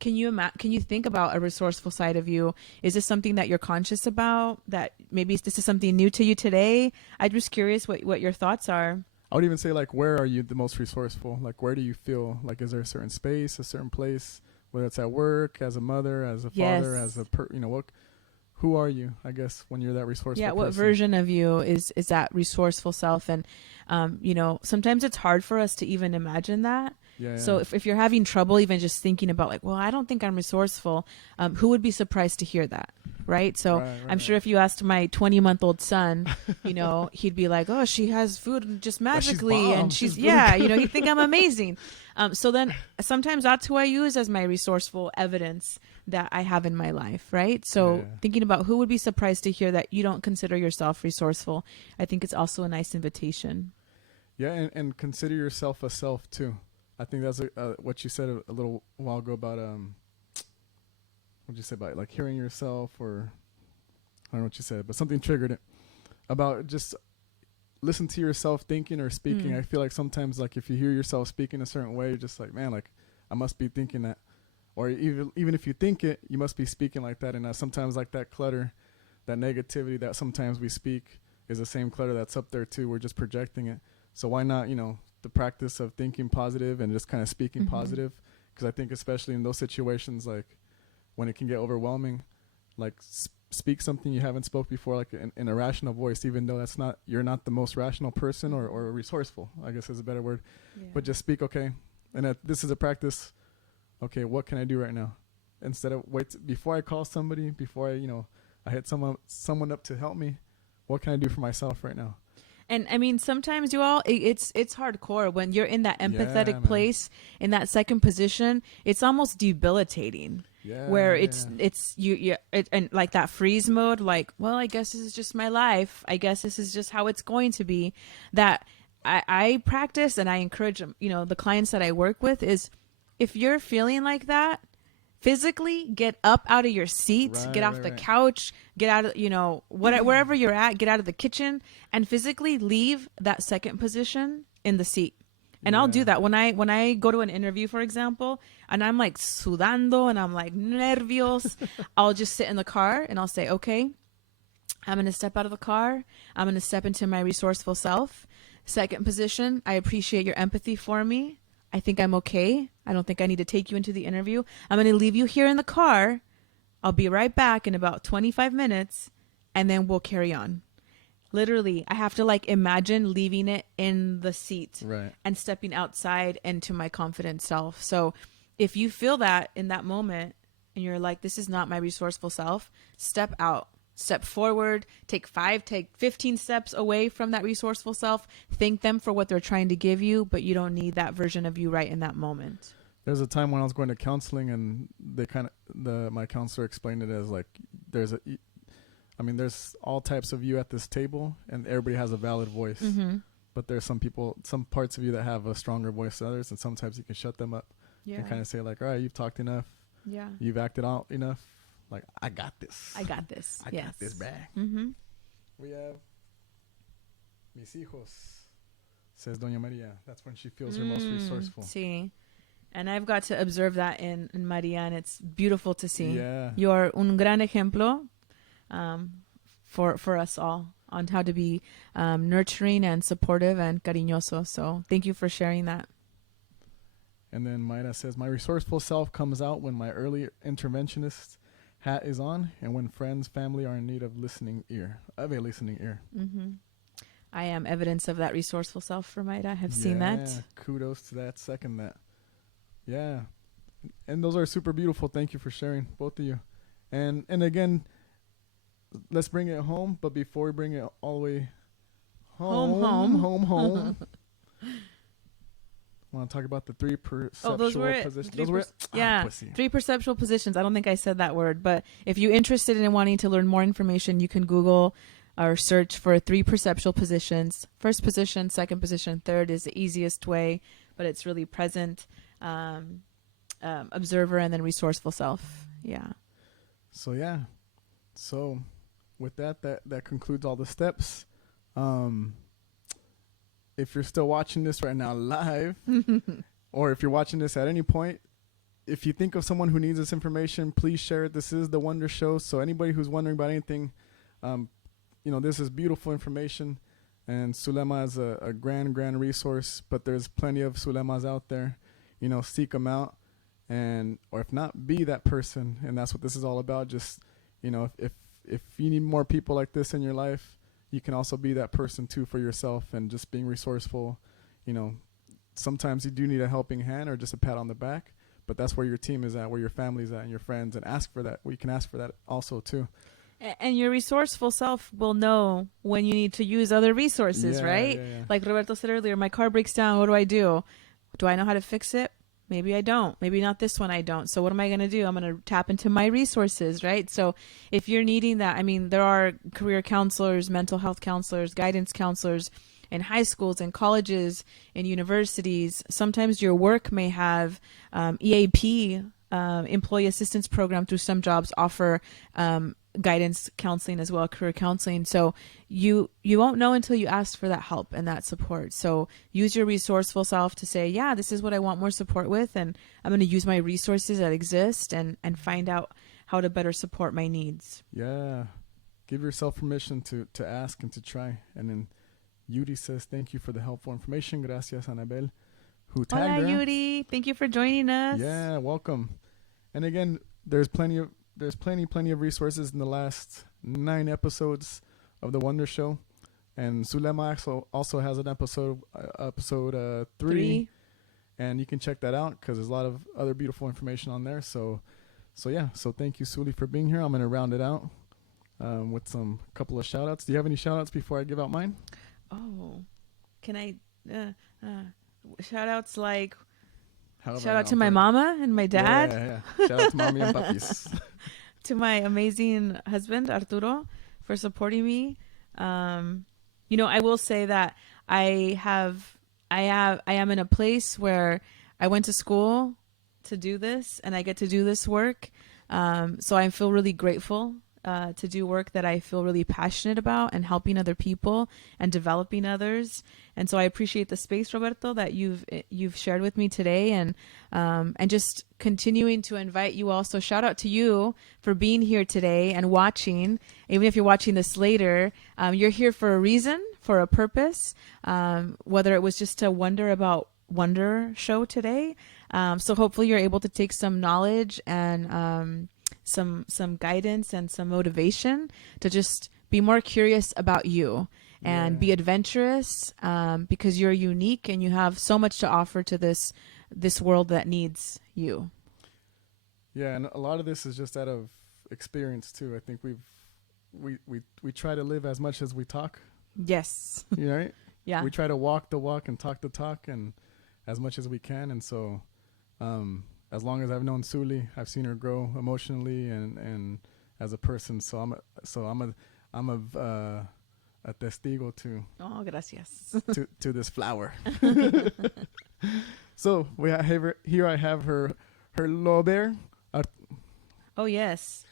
can you think about a resourceful side of you? Is this something that you're conscious about, that maybe this is something new to you today? I'm just curious what your thoughts are. I would even say, like, where are you the most resourceful? Like, where do you feel like, is there a certain space, a certain place, whether it's at work, as a mother, as a father, as a who are you, I guess, when you're that resourceful Yeah, what person? version of you is that resourceful self? And sometimes it's hard for us to even imagine that. So if you're having trouble even just thinking about, like, well, I don't think I'm resourceful, who would be surprised to hear that? Right. So I'm sure if you asked my 20-month-old son, he'd be like, oh, she has food just magically. And she's you think I'm amazing. So then sometimes that's who I use as my resourceful evidence that I have in my life. Right. So thinking about who would be surprised to hear that you don't consider yourself resourceful, I think it's also a nice invitation. Yeah. And consider yourself a self too. I think that's what you said a little while ago about, what'd you say about, like, hearing yourself, or I don't know what you said, but something triggered it about just listen to yourself thinking or speaking. I feel like sometimes, like, if you hear yourself speaking a certain way, you're just like, man, like, I must be thinking that. Or even if you think it, you must be speaking like that. And sometimes, like, that clutter, that negativity that sometimes we speak is the same clutter that's up there too. We're just projecting it. So why not, the practice of thinking positive and just kind of speaking positive? Because I think especially in those situations, like, when it can get overwhelming, like, speak something you haven't spoke before, like in a rational voice, even though you're not the most rational person or resourceful, I guess is a better word. But just speak, okay, and this is a practice. Okay, what can I do right now? Instead of before I call somebody, before I hit someone up to help me, what can I do for myself right now? And I mean, sometimes it's hardcore when you're in that empathetic place, in that second position. It's almost debilitating. Where it's and like that freeze mode, like, well, I guess this is just my life. I guess this is just how it's going to be. That I practice and I encourage the clients that I work with is, if you're feeling like that, physically get up out of your seat, get off the couch, get out of, wherever you're at, get out of the kitchen and physically leave that second position in the seat. And I'll do that when I go to an interview, for example, and I'm like sudando and I'm like nervios. I'll just sit in the car and I'll say, okay, I'm going to step out of the car. I'm going to step into my resourceful self. Second position, I appreciate your empathy for me. I think I'm okay. I don't think I need to take you into the interview. I'm going to leave you here in the car. I'll be right back in about 25 minutes and then we'll carry on. Literally, I have to like imagine leaving it in the seat and stepping outside into my confident self. So if you feel that in that moment and you're like, this is not my resourceful self, step out, step forward, take 15 steps away from that resourceful self, thank them for what they're trying to give you, but you don't need that version of you right in that moment. There's a time when I was going to counseling and my counselor explained it as like, there's all types of you at this table and everybody has a valid voice. But there's some parts of you that have a stronger voice than others, and sometimes you can shut them up and kind of say like, all right, you've talked enough. Yeah. You've acted out enough. Like, I got this. I got this. I got this back. We have mis hijos, says Doña Maria. That's when she feels her most resourceful. Sí. And I've got to observe that in Maria, and it's beautiful to see. Yeah. You're un gran ejemplo for us all on how to be nurturing and supportive and cariñoso. So thank you for sharing that. And then Mayra says, my resourceful self comes out when my early interventionist hat is on and when friends, family are in need of a listening ear. I am evidence of that resourceful self for Mayra. I have seen that. Kudos to that. Second that. Yeah. And those are super beautiful. Thank you for sharing, both of you. And again, let's bring it home. But before we bring it all the way home. Want to talk about the three perceptual positions? Three perceptual positions. I don't think I said that word, but if you're interested in wanting to learn more information, you can Google or search for three perceptual positions. First position, second position, third is the easiest way, but it's really present, observer, and then resourceful self. Yeah. So with that concludes all the steps. If you're still watching this right now live, or if you're watching this at any point, if you think of someone who needs this information, please share it. This is The Wonder Show. So anybody who's wondering about anything, this is beautiful information. And Zulema is a grand resource, but there's plenty of Zulemas out there. You know, seek them out, and or if not, be that person. And that's what this is all about. Just, you know, if you need more people like this in your life, you can also be that person too for yourself, and just being resourceful. You know, sometimes you do need a helping hand or just a pat on the back, but that's where your team is at, where your family's at, and your friends, and ask for that. We can ask for that also too. And your resourceful self will know when you need to use other resources, right? Yeah. Like Roberto said earlier, my car breaks down. What do? Do I know how to fix it? Maybe I don't. Maybe not this one I don't. So what am I going to do? I'm going to tap into my resources, right? So if you're needing that, I mean, there are career counselors, mental health counselors, guidance counselors in high schools and colleges and universities. Sometimes your work may have EAP, employee assistance program through some jobs offer guidance counseling as well, career counseling. So you won't know until you ask for that help and that support. So use your resourceful self to say, yeah, this is what I want more support with, and I'm going to use my resources that exist and find out how to better support my needs. Yeah. Give yourself permission to ask and to try. And then Yuri says, thank you for the helpful information. Gracias, Anabel. Who tagged Hola, her. Yuri. Thank you for joining us. Yeah, welcome. And again, there's plenty of resources in the last 9 episodes of the Wonder Show, and Zulema also has an episode 3, and you can check that out because there's a lot of other beautiful information on there. So thank you, Suli, for being here. I'm going to round it out with some couple of shout outs. Do you have any shout outs before I give out mine? Oh, can I shout outs like However shout I out to know my for it. mama and my dad. Yeah. Shout out to mommy and papis. To my amazing husband Arturo for supporting me. You know, I will say that I am in a place where I went to school to do this, and I get to do this work. So I feel really grateful to do work that I feel really passionate about, and helping other people and developing others. And so I appreciate the space, Roberto, that you've shared with me today, and just continuing to invite you all. So shout out to you for being here today and watching. Even if you're watching this later, you're here for a reason, for a purpose, whether it was just to wonder about Wonder Show today. So hopefully you're able to take some knowledge and some guidance and some motivation to just be more curious about you and be adventurous, because you're unique and you have so much to offer to this world that needs you. Yeah, and a lot of this is just out of experience too. I think we try to live as much as we talk. Yes. You know, right? Yeah. We try to walk the walk and talk the talk, and as much as we can. And so as long as I've known Suli, I've seen her grow emotionally and as a person. So I'm a testigo to Oh, gracias. to this flower. So here I have her lover, Oh, yes.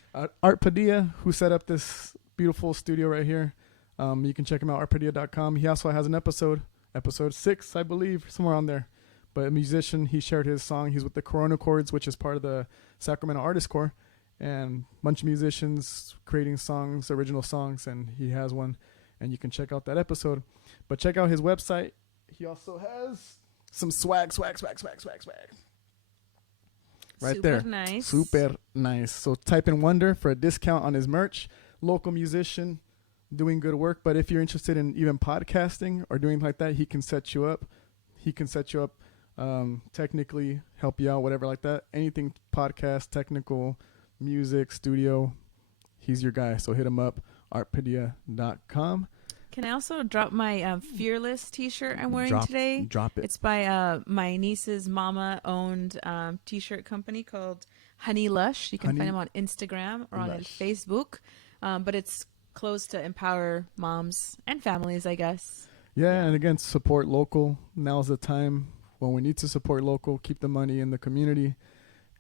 Art Padilla, who set up this beautiful studio right here. You can check him out, artpadilla.com. He also has an episode 6, I believe, somewhere on there. But a musician, he shared his song. He's with the Corona Chords, which is part of the Sacramento Artist Corps, and a bunch of musicians creating songs, original songs, and he has one, and you can check out that episode. But check out his website. He also has some swag. Right there. Super nice. Super nice. So type in Wonder for a discount on his merch. Local musician doing good work. But if you're interested in even podcasting or doing like that, he can set you up. Technically help you out, whatever like that. Anything podcast, technical, music, studio, he's your guy. So hit him up, artpadilla.com. Can I also drop my Fearless t-shirt I'm wearing today? Drop it. It's by my niece's mama-owned t-shirt company called Honey Lush. You can find them on Instagram or on Facebook. But it's close to empower moms and families, I guess. Yeah, and again, support local. Now's the time when we need to support local, keep the money in the community,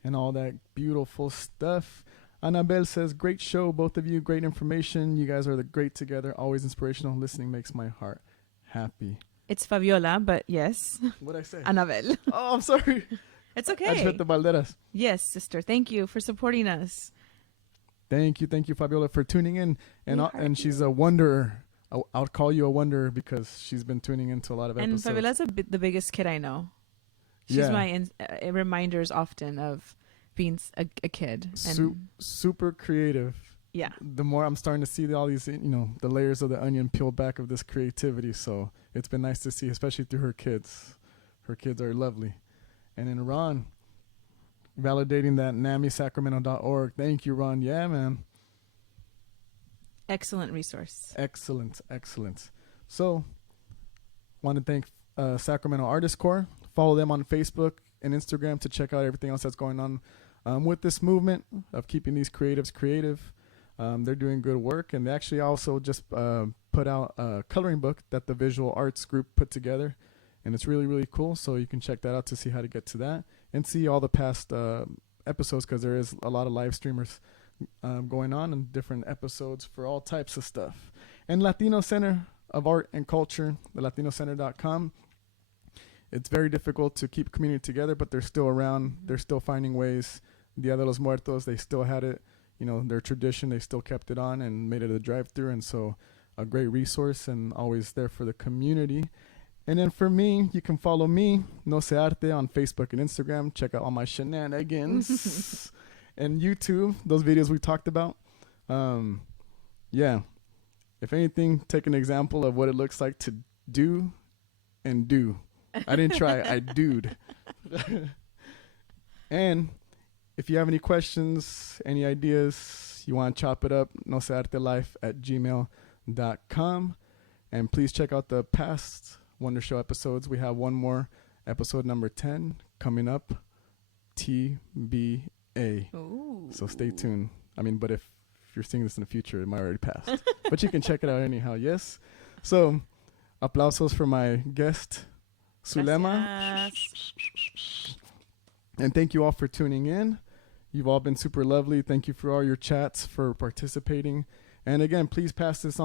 and all that beautiful stuff. Anabel says, great show, both of you. Great information. You guys are the great together. Always inspirational. Listening makes my heart happy. It's Fabiola, but yes. What'd I say? Anabel. Oh, I'm sorry. It's okay. Assesment Balderas. Yes, sister. Thank you for supporting us. Thank you, Fabiola, for tuning in. And she's a wanderer I'll call you a wonder because she's been tuning into a lot of And episodes. Fabiola's the biggest kid I know. She's Yeah. my reminders often of being a kid. And Super creative. yeah. The more I'm starting to see all these, the layers of the onion peeled back of this creativity. So it's been nice to see, especially through her kids. Her kids are lovely. And then Ron, validating that NAMISacramento.org. Thank you, Ron. Yeah, man. Excellent resource. Excellent. So, want to thank Sacramento Artist Corps. Follow them on Facebook and Instagram to check out everything else that's going on with this movement of keeping these creatives creative. They're doing good work, and they actually also just put out a coloring book that the visual arts group put together, and it's really, really cool. So you can check that out to see how to get to that and see all the past episodes, because there is a lot of live streamers going on and different episodes for all types of stuff. And Latino Center of Art and Culture, the latinocenter.com. It's very difficult to keep community together, but they're still around. They're still finding ways. Dia de los Muertos, they still had it, their tradition. They still kept it on and made it a drive-through, and so a great resource and always there for the community. And then for me, you can follow me, Nosearte, on Facebook and Instagram. Check out all my shenanigans. And YouTube, those videos we talked about. Yeah. If anything, take an example of what it looks like to do and do. I didn't try, I doed. And if you have any questions, any ideas, you want to chop it up, noseartelife@gmail.com. And please check out the past Wonder Show episodes. We have one more, episode number 10, coming up, TBA. Ooh. So stay tuned. But if you're seeing this in the future, it might already passed. But you can check it out anyhow, yes? So, aplausos for my guest, Zulema. Gracias. And thank you all for tuning in. You've all been super lovely. Thank you for all your chats, for participating. And again, please pass this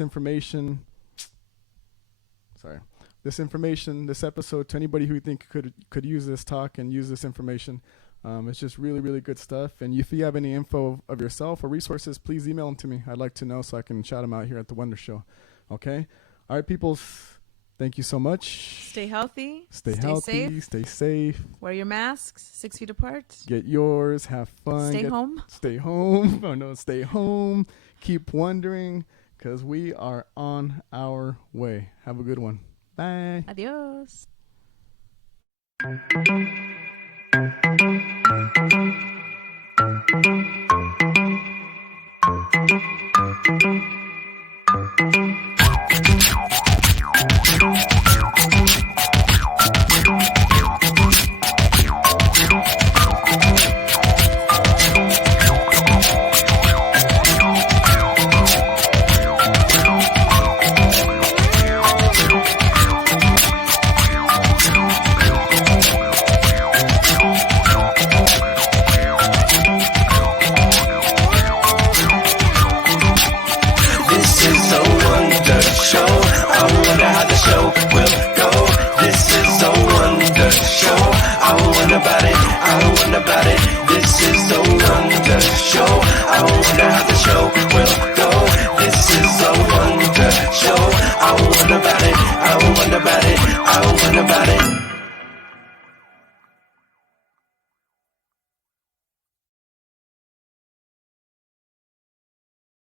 information, this episode to anybody who you think could use this talk and use this information. It's just really, really good stuff. And if you have any info of yourself or resources, please email them to me. I'd like to know so I can shout them out here at the Wonder Show. Okay? All right, peoples. Thank you so much. Stay healthy. Stay healthy. Safe. Stay safe. Wear your masks 6 feet apart. Get yours. Have fun. Stay home. Stay home. Oh, no, stay home. Keep wondering, because we are on our way. Have a good one. Bye. Adios. I wonder about it.